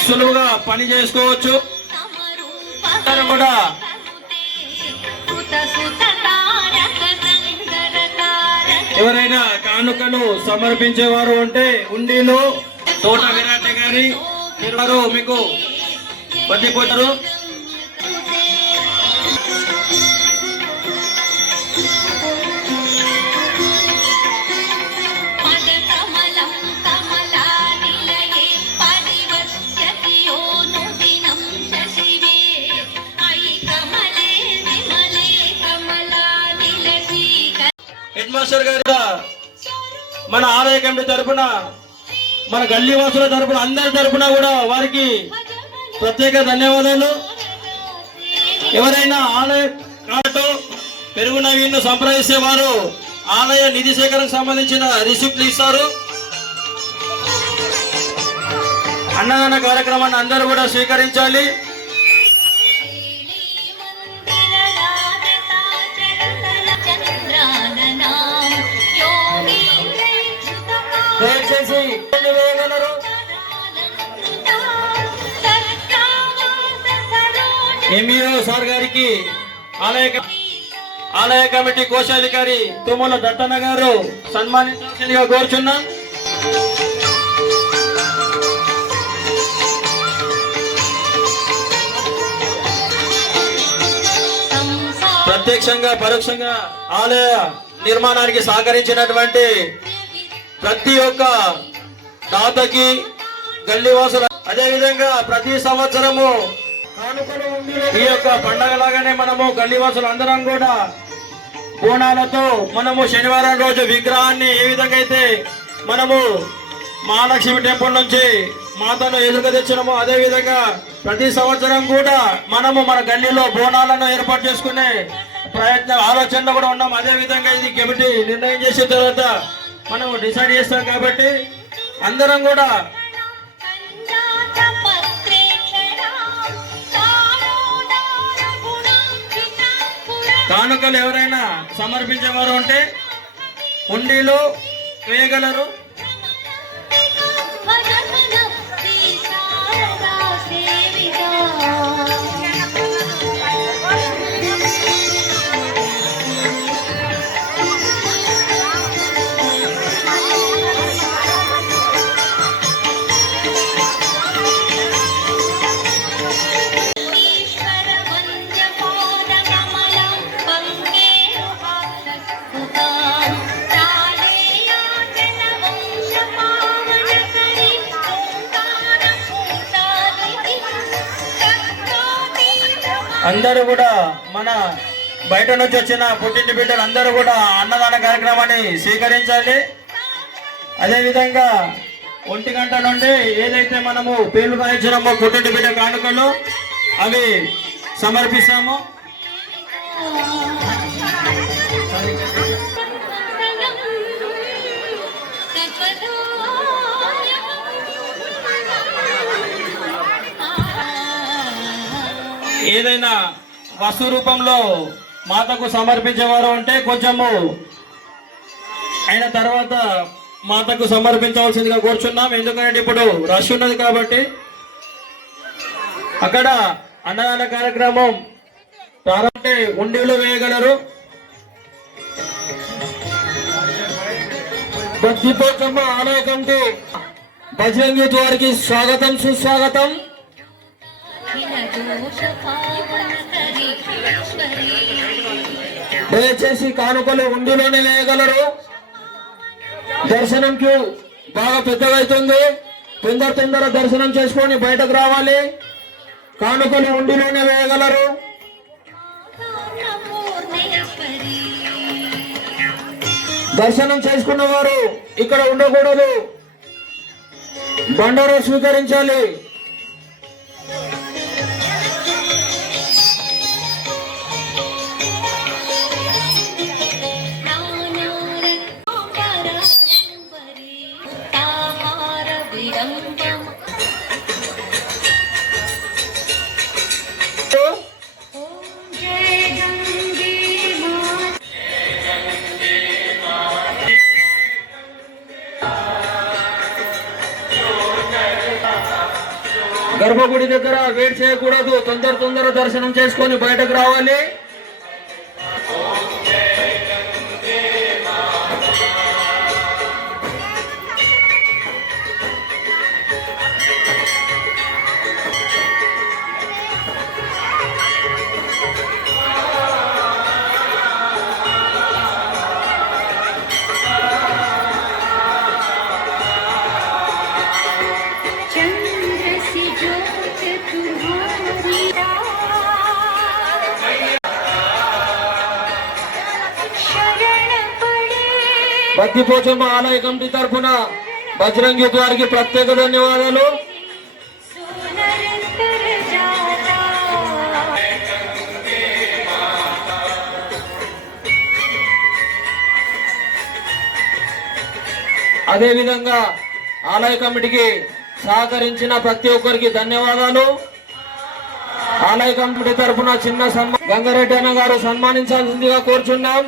సులువుగా పని చేసుకోవచ్చు. కూడా ఎవరైనా కానుకలు సమర్పించేవారు ఉంటే ఉండిలో తోట విరాట్ గారి మీకు పట్టిపోతారు. హెడ్ మాస్టర్ గారు మన ఆలయ కమిటీ తరఫున, మన గల్లీ వాసుల తరఫున, అందరి తరఫున కూడా వారికి ప్రత్యేక ధన్యవాదాలు. ఎవరైనా ఆలయ కార్డు పెరుగు నవీన్ను సంప్రదిస్తే వారు ఆలయ నిధి సేకరణకు సంబంధించిన రిసిప్ట్లు ఇస్తారు. అన్నదాన కార్యక్రమాన్ని అందరూ కూడా స్వీకరించాలి. దయచేసి వేయగలరు. ఎంఈఓ సార్ గారికి ఆలయ ఆలయ కమిటీ కోశాధికారి తుమ్మల దత్తన్న గారు సన్మానించాల్సిందిగా కోరుచున్నాం. ప్రత్యక్షంగా పరోక్షంగా ఆలయ నిర్మాణానికి సహకరించినటువంటి ప్రతి ఒక్క దాతకి గల్లీవాసుల, అదేవిధంగా ప్రతి సంవత్సరము ఈ యొక్క పండగలాగానే మనము గల్లీవాసులు అందరం కూడా బోనాలతో మనము శనివారం రోజు విగ్రహాన్ని ఏ విధంగా అయితే మనము మహాలక్ష్మి టెంపుల్ నుంచి మాతను ఎదురుగా తెచ్చినాము, అదే విధంగా ప్రతి సంవత్సరం కూడా మనము మన గల్లీలో బోనాలను ఏర్పాటు చేసుకునే ఆలోచనలో కూడా ఉన్నాం. అదే విధంగా ఇది కమిటీ నిర్ణయం చేసిన తర్వాత మనం డిసైడ్ చేస్తాం. కాబట్టి అందరం కూడా కానుకలు ఎవరైనా సమర్పించేవారు ఉంటే హుండీలో వేయగలరు. అందరూ కూడా మన బయట నుంచి వచ్చిన పుట్టింటి బిడ్డలు అందరూ కూడా అన్నదాన కార్యక్రమాన్ని స్వీకరించాలి. అదేవిధంగా 1 గంట నుండి ఏదైతే మనము పేర్లు రాయించినామో పుట్టింటి బిడ్డ కానుకలు అవి సమర్పిస్తాము. ఏదైనా వస్తు రూపంలో మాతకు సమర్పించేవారు ఉంటే కొంచెము అయిన తర్వాత మాతకు సమర్పించవలసిందిగా కోరుచున్నాం. ఎందుకంటే ఇప్పుడు రష్ ఉన్నది కాబట్టి అక్కడ అన్నదాన కార్యక్రమం ప్రారంభంటే ఉండిలో వేయగలరు. బద్దిపోచమ్మ ఆలయ కమిటీ బజరంగి యూత్ వారికి స్వాగతం, సుస్వాగతం. దయచేసి కానుకలు ఉండిలోనే వేయగలరు. దర్శనం క్యూ బాగా పెద్దగా అవుతుంది. తొందర దర్శనం చేసుకొని బయటకు రావాలి. కానుకలు ఉండిలోనే వేయగలరు. దర్శనం చేసుకున్న వారు ఇక్కడ ఉండకూడదు, బండారా స్వీకరించాలి. గర్భగుడి దగ్గర వెయిట్ చేయకూడదు. తొందర దర్శనం చేసుకొని బయటకు రావాలి. బద్దిపోచమ్మ ఆలయ కమిటీ తరఫున బజరంగి యూత్ వారికి ప్రత్యేక ధన్యవాదాలు. అదేవిధంగా ఆలయ కమిటీకి సహకరించిన ప్రతి ఒక్కరికి ధన్యవాదాలు. ఆలయ కమిటీ తరఫున చిన్న గంగారెడ్డి అన్న గారు సన్మానించాల్సిందిగా కోరుచున్నాం.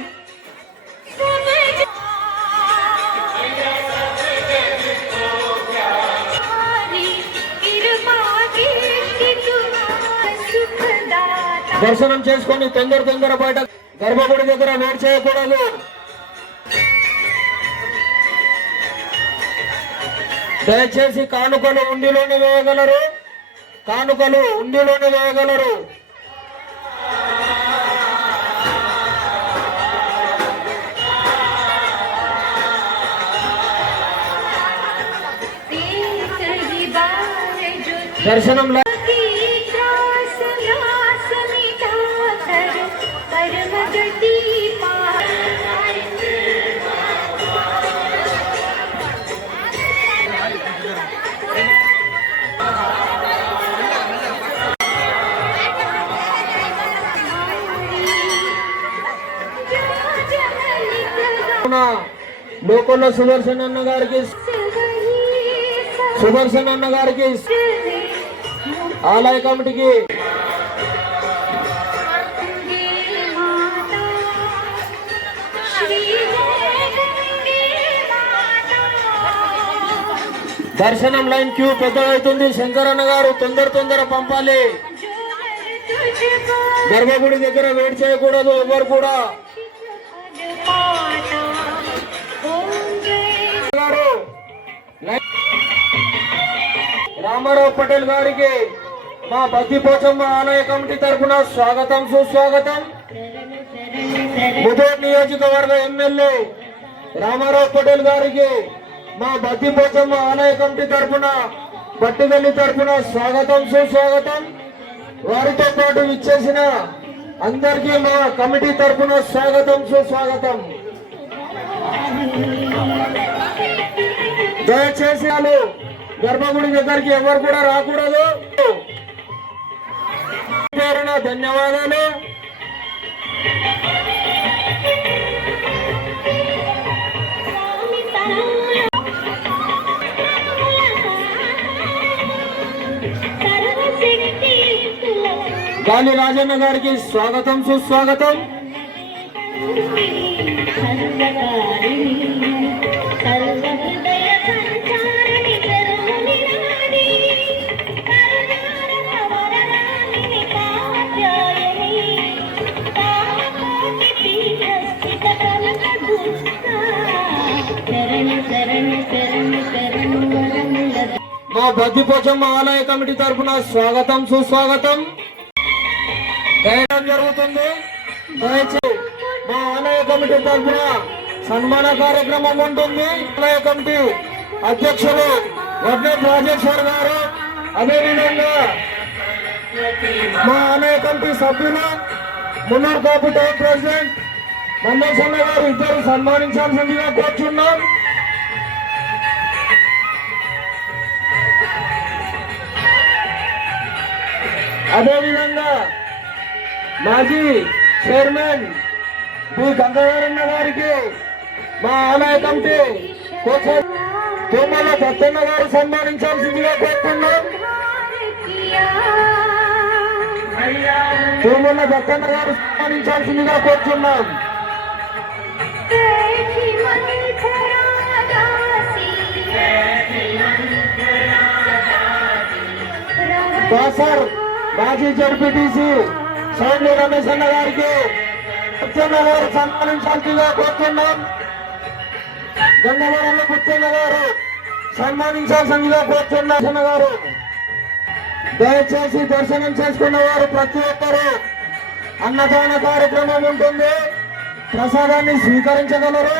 सुखदाता దర్శనం చేసుకొని తొందర బయట గర్భగుడి దగ్గర వెయిట్ చేయకూడదు. దయచేసి కానుకలు ఉండిలోనే వేయగలరు. దర్శనంలో లోకల్లో సుదర్శన్ అన్న గారికి ఆలయ కమిటీకి దర్శనం లైన్ క్యూ పెద్దదవుతుంది. శంకరన్న గారు తొందర పంపాలి. గర్భగుడి దగ్గర వెయిట్ చేయకూడదు ఎవరు కూడా. రామారావు పటేల్ గారికి మా బద్దిపోచమ్మ ఆలయ కమిటీ తరఫున స్వాగతం సుస్వాగతం. ముదోర్ నియోజకవర్గ ఎమ్మెల్యే రామారావు పటేల్ గారికి మా బద్దిపోచమ్మ ఆలయ కమిటీ తరఫున బట్టిగల్లి తరఫున స్వాగతం సుస్వాగతం. వారితో పాటు ఇచ్చేసిన అందరికీ మా కమిటీ తరఫున స్వాగతం సుస్వాగతం. దయచేసి గర్భగుడి దగ్గరికి ఎవరు కూడా రాకూడదు. ధన్యవాదాలు. గాలి రాజన్న గారికి స్వాగతం సుస్వాగతం. మా బద్దిపోచమ్మ ఆలయ కమిటీ తరఫున స్వాగతం సుస్వాగతం జరుగుతుంది. దయచేసి మా ఆలయ కమిటీ తరఫున సన్మాన కార్యక్రమం ఉంటుంది. ఆలయ కమిటీ అధ్యక్షులు వడ్డెట్ రాజేశ్వర్ గారు, అదేవిధంగా మా ఆలయ కమిటీ సభ్యులు మున్నూరు కాపు టౌన్ ప్రెసిడెంట్ మందసన్న గారు ఇద్దరు సన్మానించాల్సిందిగా కోరుచున్నాం. అదేవిధంగా మాజీ చైర్మన్ బి గంగాధరన్న గారికి మా ఆలయ కమిటీ తుమ్మల దత్తన్న గారు సన్మానించాల్సిందిగా కోరుతున్నాం. తుమ్మల దత్తన్న గారు సన్మానించాల్సిందిగా కోరుతున్నాం. బాసర్ మాజీ జడ్పీటీసీ సౌండ్య రమేష్ అన్న గారికి పుచ్చన్న గారు సన్మానించాల్సిందిగా కోరుతున్నాం. గంగవరంలో పుచ్చన్న గారు సన్మానించాల్సిందిగా కోరుతున్న గారు. దయచేసి దర్శనం చేసుకున్న వారు ప్రతి ఒక్కరూ అన్నదాన కార్యక్రమం ఉంటుంది, ప్రసాదాన్ని స్వీకరించగలరు.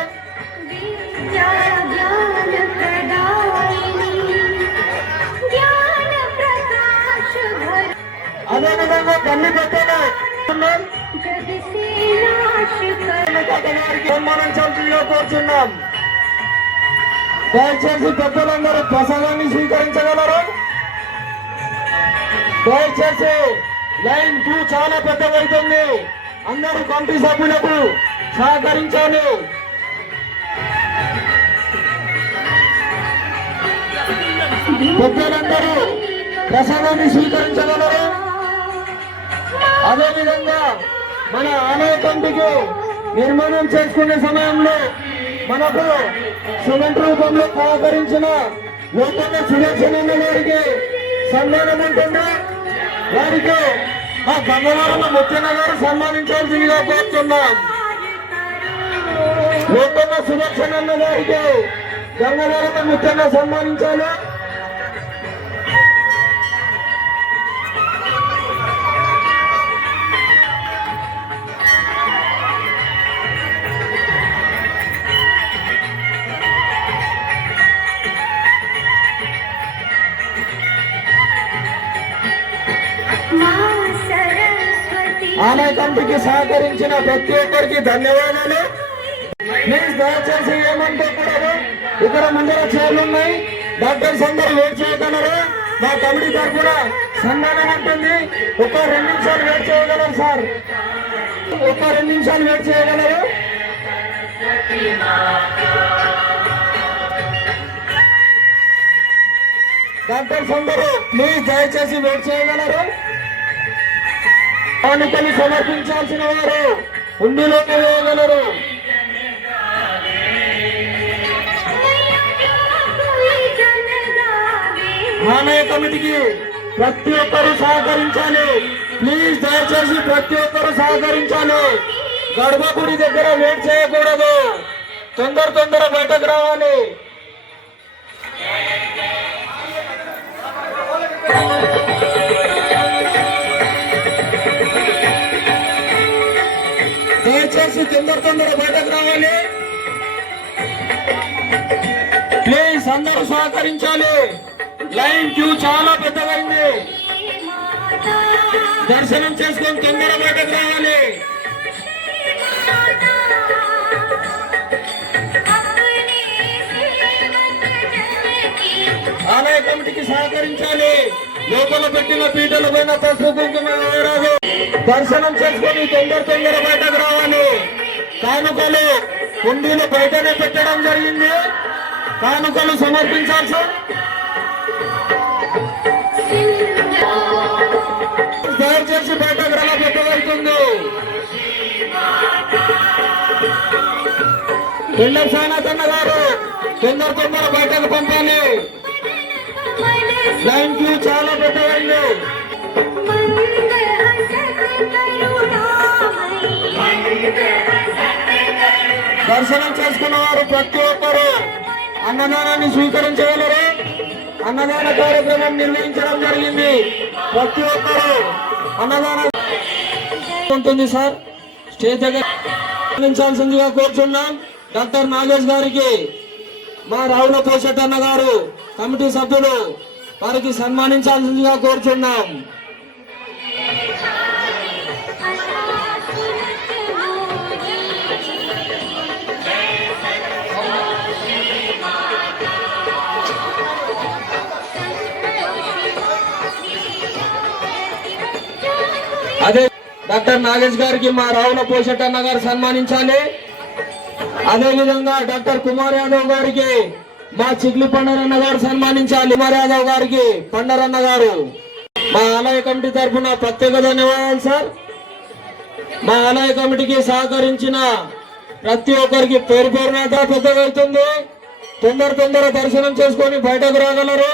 అదేవిధంగా గల్లి పెట్టలు సన్మానించాల్సిందిగా కోరుచున్నాం. దయచేసి పెద్దలందరూ ప్రసాదాన్ని స్వీకరించగలరు. దయచేసి లైన్ క్యూ చాలా పెద్దదవుతుంది. అందరూ కమిటీ సభ్యులకు సహకరించాలి. పెద్దలందరూ ప్రసాదాన్ని స్వీకరించగలరు. అదేవిధంగా మన ఆలయ కమిటీకి నిర్మాణం చేసుకునే సమయంలో మనకు సిమెంట్ రూపంలో సహకరించిన లోకన్న సుదర్శన్ గారికి సన్మానం ఉంటుంది. వారికి మా గంగవరం ముత్యన్న గారు సన్మానించాల్సిందిగా కోరుతున్నాం. లోపల సుదర్శన్ అన్న గారికి గంగవరం ముత్యన్న సన్మానించాలి. ఆలయ కమిటీకి సహకరించిన ప్రతి ఒక్కరికి ధన్యవాదాలు. ప్లీజ్ దయచేసి ఏమనుకోకూడదు, ఇక్కడ ముందర చైర్లు ఉన్నాయి, డాక్టర్స్ అందరూ వెయిట్ చేయగలరు. మా కమిటీ తరఫున సన్మానం ఉంటుంది. ఒక 2 నిమిషాలు వెయిట్ చేయగలరు సార్, ఒక 2 నిమిషాలు వెయిట్ చేయగలరు. డాక్టర్స్ అందరూ ప్లీజ్ దయచేసి వెయిట్ చేయగలరు. కానుకలు సమర్పించాల్సిన వారు హుండీలోకి వేయగలరు. ఆలయ కమిటీకి ప్రతి ఒక్కరు సహకరించాలి. ప్లీజ్ దయచేసి ప్రతి ఒక్కరు సహకరించాలి. గర్భగుడి దగ్గర వెయిట్ చేయకూడదు, తొందర బయటకు రావాలి. దయచేసి తొందర బయటకు రావాలి. ప్లీజ్ అందరూ సహకరించాలి. లైన్ క్యూ చాలా పెద్దగైంది. దర్శనం చేసుకొని తొందర బయటకు రావాలి. ఆలయ కమిటీకి సహకరించాలి. లోపల పెట్టిన పీటల పైన పసుపు కుంకుమ వేయరాదు. దర్శనం చేసుకొని తొందర బయటకు రావాలి. కానుకలు హుండీలు బయటనే పెట్టడం జరిగింది. కానుకలు సమర్పించాల్సి దయచేసి బయటకు రా, పెట్టబడుతుంది. సానాథన్న గారు తొందర బయటకు పంపాలి. లైన్ క్యూ చాలా పెద్దగైంది. దర్శనం చేసుకున్న వారు ప్రతి ఒక్కరు అన్నదానాన్ని స్వీకరించగలరు. అన్నదాన కార్యక్రమం నిర్వహించడం జరిగింది. ప్రతి ఒక్కరు అన్నదానం ఉంటుంది సార్. స్టేజ్ దగ్గర అందించాల్సిందిగా కోరుచున్నాం. డాక్టర్ నాగేష్ గారికి మా రావుల పోషెట్టన్న గారు కమిటీ సభ్యులు వారికి సన్మానించాల్సిందిగా కోరుచున్నాం. అదే డాక్టర్ నాగేష్ గారికి మా రావుల పోషెట్టన్న గారు సన్మానించాలి. అదే విధంగా డాక్టర్ కుమార్ యాదవ్ గారికి మా చిగ్లి పండరన్న గారు సన్మానించాలి. కుమార్ యాదవ్ గారికి పండరన్న గారు మా ఆలయ కమిటీ తరఫున ప్రత్యేక ధన్యవాదాలు సార్. మా ఆలయ కమిటీకి సహకరించిన ప్రతి ఒక్కరికి పేరున పెద్దగవుతుంది. తొందర దర్శనం చేసుకొని బయటకు రాగలరు.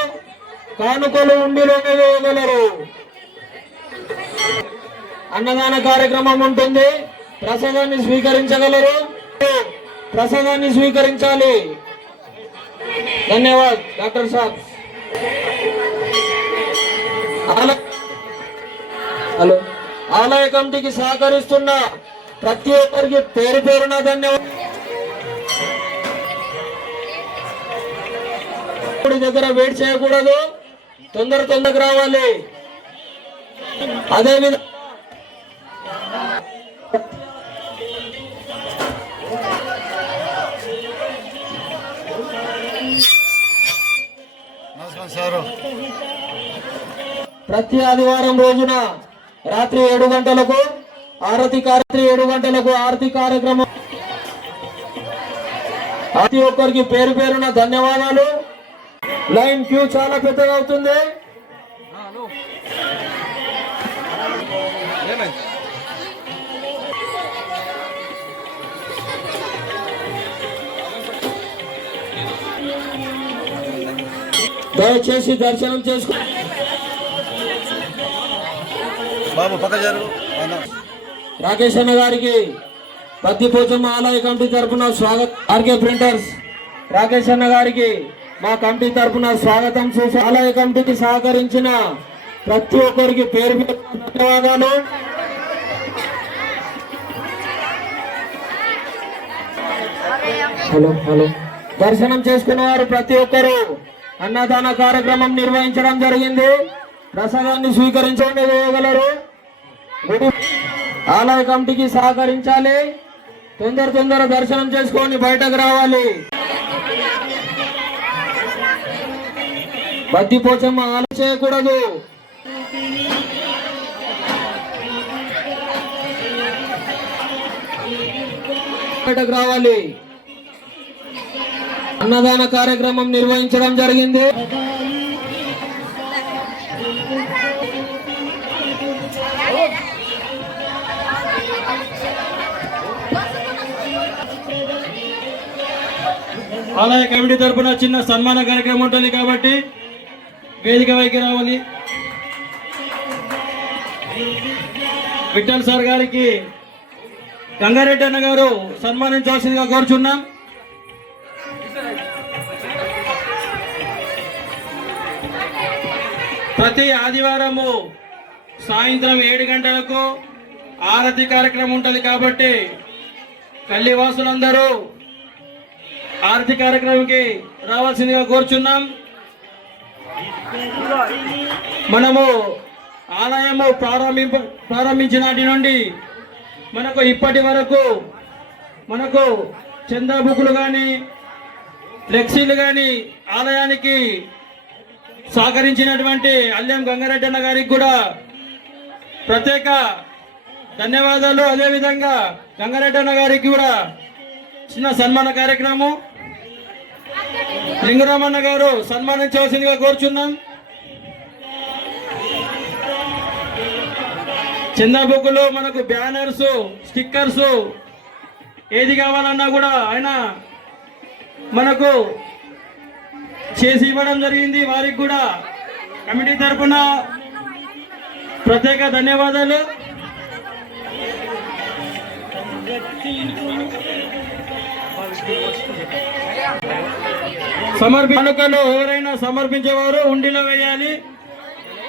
కానుకలు ఉండిలోనే వేయగలరు. అన్నదాన కార్యక్రమం ఉంటుంది. ప్రసాదాన్ని స్వీకరించగలరు. ప్రసాదాన్ని స్వీకరించాలి. ధన్యవాద్ డాక్టర్ సాబ్. హలో, ఆలయ కమిటీకి సహకరిస్తున్న ప్రతి ఒక్కరికి పేరున ధన్యవాదాలు. దగ్గర వెయిట్ చేయకూడదు, తొందరగా రావాలి. అదేవిధంగా ప్రతి ఆదివారం రోజున రాత్రి 7 గంటలకు ఆరతి కార్యక్రమం. ప్రతి ఒక్కరికి పేరున ధన్యవాదాలు. లైన్ క్యూ చాలా పెద్దగా అవుతుంది. దయచేసి దర్శనం చేసుకో. రాకేష్ అన్న గారికి పత్తిపోచమ్మ ఆలయ కమిటీ తరఫున స్వాగతం. ఆర్కే ప్రింటర్స్ రాకేష్ అన్న గారికి మా కమిటీ తరఫున స్వాగతం. ఆలయ కమిటీకి సహకరించిన ప్రతి ఒక్కరికి పేరు ధన్యవాదాలు. హలో దర్శనం చేసుకున్న వారు ప్రతి ఒక్కరు అన్నదాన కార్యక్రమం నిర్వహించడం జరిగింది. ప్రసాదాన్ని స్వీకరించగలరు. ఆలయ కమిటీకి సహకరించాలి. తొందర దర్శనం చేసుకొని బయటకు రావాలి. బద్దిపోచమ్మ ఆలయ చేయకూడదు. బయటకు రావాలి. అన్నదాన కార్యక్రమం నిర్వహించడం జరిగింది. ఆలయ కమిటీ తరఫున చిన్న సన్మాన కార్యక్రమం ఉంటుంది కాబట్టి వేదిక వైకి రావాలి. విఠల్ సార్ గారికి గంగారెడ్డి అన్న గారు సన్మానించవలసిందిగా కోరుచున్నాం. ప్రతి ఆదివారము సాయంత్రం 7 గంటలకు ఆరతి కార్యక్రమం ఉంటుంది కాబట్టి కల్లివాసులందరూ ఆరతి కార్యక్రమంకి రావాల్సిందిగా కోరుచున్నాం. మనము ఆలయము ప్రారంభించిన నాటి నుండి మనకు ఇప్పటి వరకు మనకు చందా బుక్కులు కానీ ఫ్లెక్సీలు కానీ ఆలయానికి సహకరించినటువంటి అల్లెం గంగారెడ్డి అన్న గారికి కూడా ప్రత్యేక ధన్యవాదాలు. అదేవిధంగా గంగారెడ్డి అన్న గారికి కూడా చిన్న సన్మాన కార్యక్రమం లింగరామన్న గారు సన్మానించవలసిందిగా కోరుచున్నాం. చందా బుక్కులు మనకు బ్యానర్స్, స్టిక్కర్స్ ఏది కావాలన్నా కూడా ఆయన మనకు చేసి ఇవ్వడం జరిగింది. వారికి కూడా కమిటీ తరఫున ప్రత్యేక ధన్యవాదాలు. కానుకలు ఎవరైనా సమర్పించేవారు ఉండిలో వేయాలి.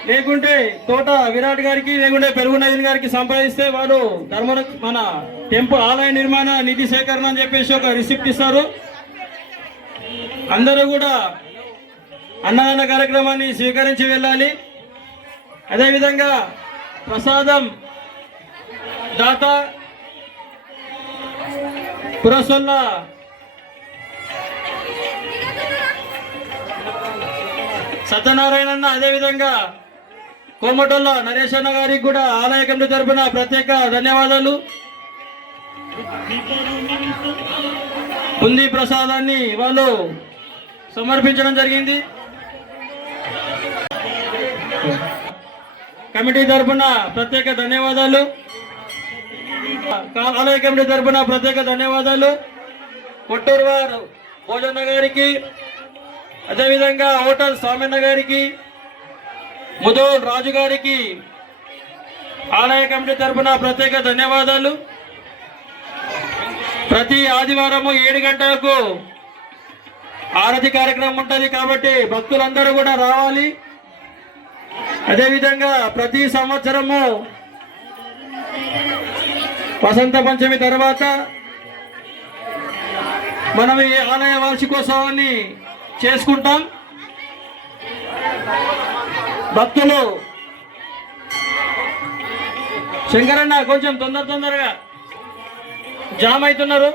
లేకుంటే తోట విరాట్ గారికి లేకుంటే పెరుగు నవీన్ గారికి సంప్రదిస్తే వారు మన టెంపుల్ ఆలయ నిర్మాణ నిధి సేకరణ అని చెప్పేసి ఒక రిసిప్ట్ ఇస్తారు. అందరూ కూడా అన్నదాన కార్యక్రమాన్ని స్వీకరించి వెళ్ళాలి. అదేవిధంగా ప్రసాదం దాత పురసొల్ల సత్యనారాయణ అన్న, అదేవిధంగా కోమటోళ్ళ నరేష్ అన్న గారికి కూడా ఆలయ కమిటీ తరఫున ప్రత్యేక ధన్యవాదాలు. బుందీ ప్రసాదాన్ని వాళ్ళు సమర్పించడం జరిగింది. కమిటీ తరఫున ప్రత్యేక ధన్యవాదాలు. ఆలయ కమిటీ తరఫున ప్రత్యేక ధన్యవాదాలు. కొట్టూరు వారు భోజన్న గారికి, అదేవిధంగా హోటల్ స్వామన్న గారికి, ముదోల్ రాజు గారికి ఆలయ కమిటీ తరఫున ప్రత్యేక ధన్యవాదాలు. ప్రతి ఆదివారము 7 గంటలకు ఆరతి కార్యక్రమం ఉంటుంది కాబట్టి భక్తులందరూ కూడా రావాలి. అదేవిధంగా ప్రతి సంవత్సరము వసంత పంచమి తర్వాత మనం ఈ ఆలయ వార్షికోత్సవాన్ని చేసుకుంటాం. భక్తులు శంకరన్న కొంచెం తొందరగా జామ్ అవుతున్నారు.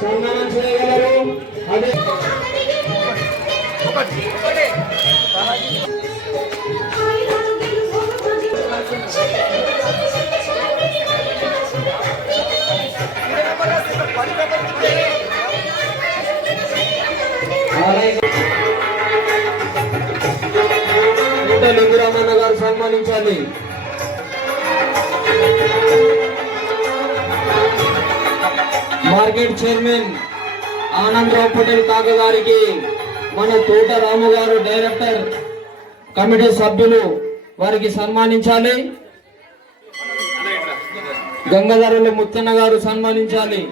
సన్మానం చేయగలరు. అదే లింగురామన్న గారు సన్మానించాలి. మార్కెట్ చైర్మన్ ఆనందరావు పటేల్ కాక గారికి, మన తోట రాము గారు డైరెక్టర్ కమిటీ సభ్యులు వారికి సన్మానించాలి. గంగాధరులు ముత్తన్న గారు సన్మానించాలి.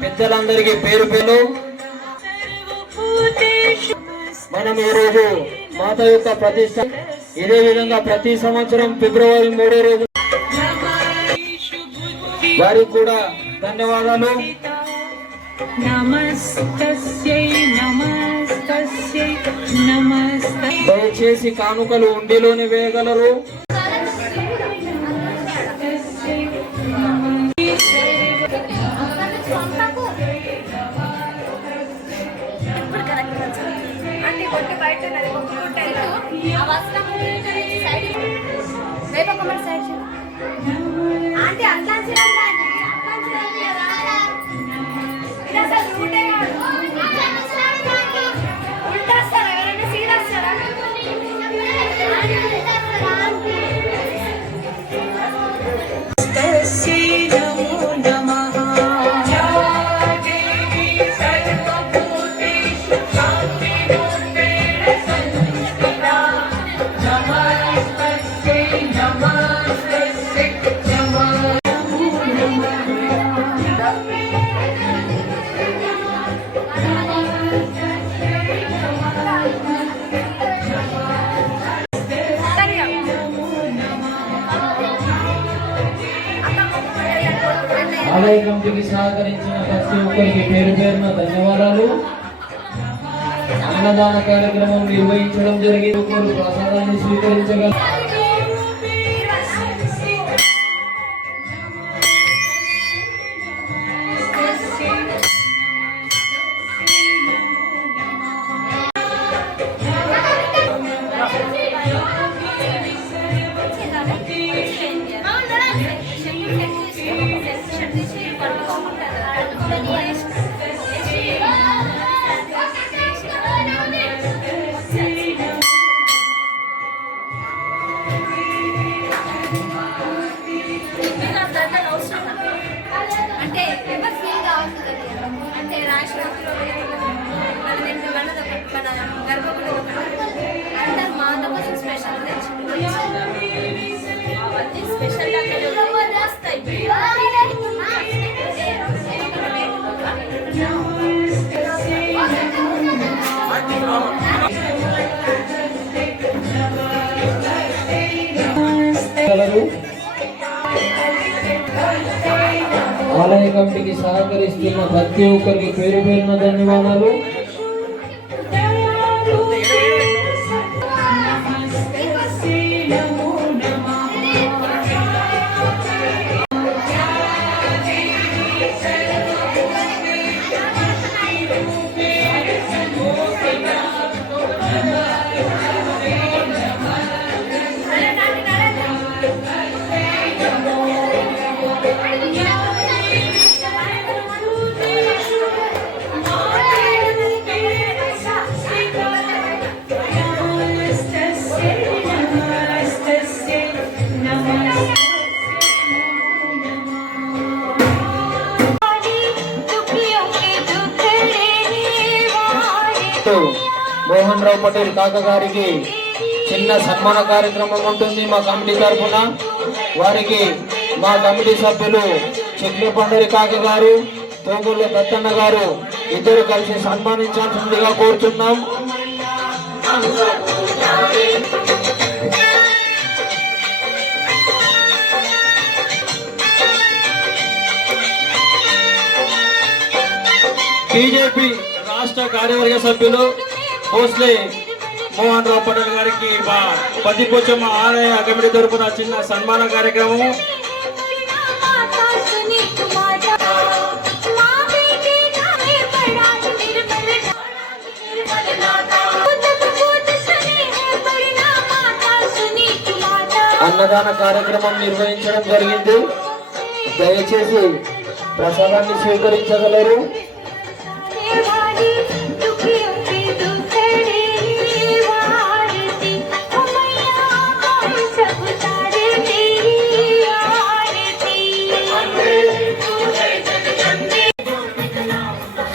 పెద్దలందరికీ పేరు పేరు మనం ఈరోజు మాత యొక్క ప్రతిష్ట ఇదే విధంగా ప్రతి సంవత్సరం ఫిబ్రవరి 3వ రోజు వారికి కూడా ధన్యవాదాలు. దయచేసి కానుకలు ఉండిలోనే వేయగలరు. ఆలయ కమిటీకి సహకరించిన ప్రతి ఒక్కరికి పేరు పేరున ధన్యవాదాలు. అన్నదాన కార్యక్రమం నిర్వహించడం జరిగింది. ఒక్కరు ప్రసాదాన్ని స్వీకరించగలరు. అంటే ఎవరు ఫీల్ కావట్లేదు. అంటే రాష్ట్రంలో మన గర్భగుడి అంటే మా కోసం స్పెషల్ అవన్నీ స్పెషల్ ఆలయ కమిటీకి సహకరిస్తున్న ప్రతి ఒక్కరికి పేరు పేరున ధన్యవాదాలు. నమో ప్రెసిడెంట్ మోహన్ రావు పటేల్ కాక గారికి చిన్న సన్మాన కార్యక్రమం ఉంటుంది మా కమిటీ తరఫున. వారికి మా కమిటీ సభ్యులు చెక్లి పండరి కాక గారు, తోగుళ్ళ దత్తన్న గారు ఇద్దరు కలిసి సన్మానించాల్సిందిగా కోరుతున్నాం. బీజేపీ రాష్ట్ర కార్యవర్గ సభ్యులు భోస్లే మోహన్ రావు పటేల్ గారికి మా పతిపోచమ్మ ఆలయ కమిటీ తరపున చిన్న సన్మాన కార్యక్రమం. అన్నదాన కార్యక్రమం నిర్వహించడం జరిగింది. దయచేసి ప్రసాదాన్ని స్వీకరించగలరు.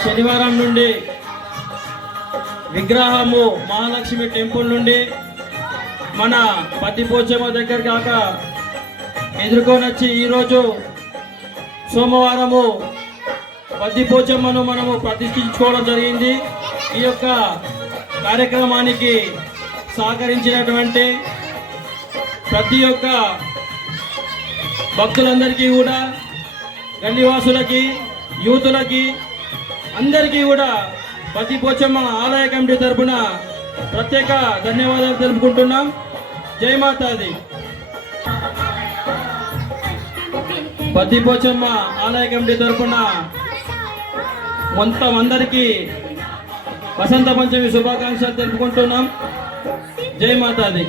శనివారం నుండి విగ్రహము మహాలక్ష్మి టెంపుల్ నుండి మన పతిపోచమ్మ దగ్గర కాక ఎదుర్కొనొచ్చి ఈరోజు సోమవారము పతిపోచమ్మను మనము ప్రతిష్ఠించుకోవడం జరిగింది. ఈ యొక్క కార్యక్రమానికి సహకరించినటువంటి ప్రతి ఒక్క భక్తులందరికీ కూడా, గల్లీవాసులకి, యూతులకి అందరికీ కూడా పతిపోచమ్మ ఆలయ కమిటీ తరపున ప్రత్యేక ధన్యవాదాలు తెలుపుకుంటున్నాం. జై మాతాది. పతిపోచమ్మ ఆలయ కమిటీ తరపున మొత్తం అందరికీ వసంత పంచమి శుభాకాంక్షలు తెలుపుకుంటున్నాం. జై మాతాది.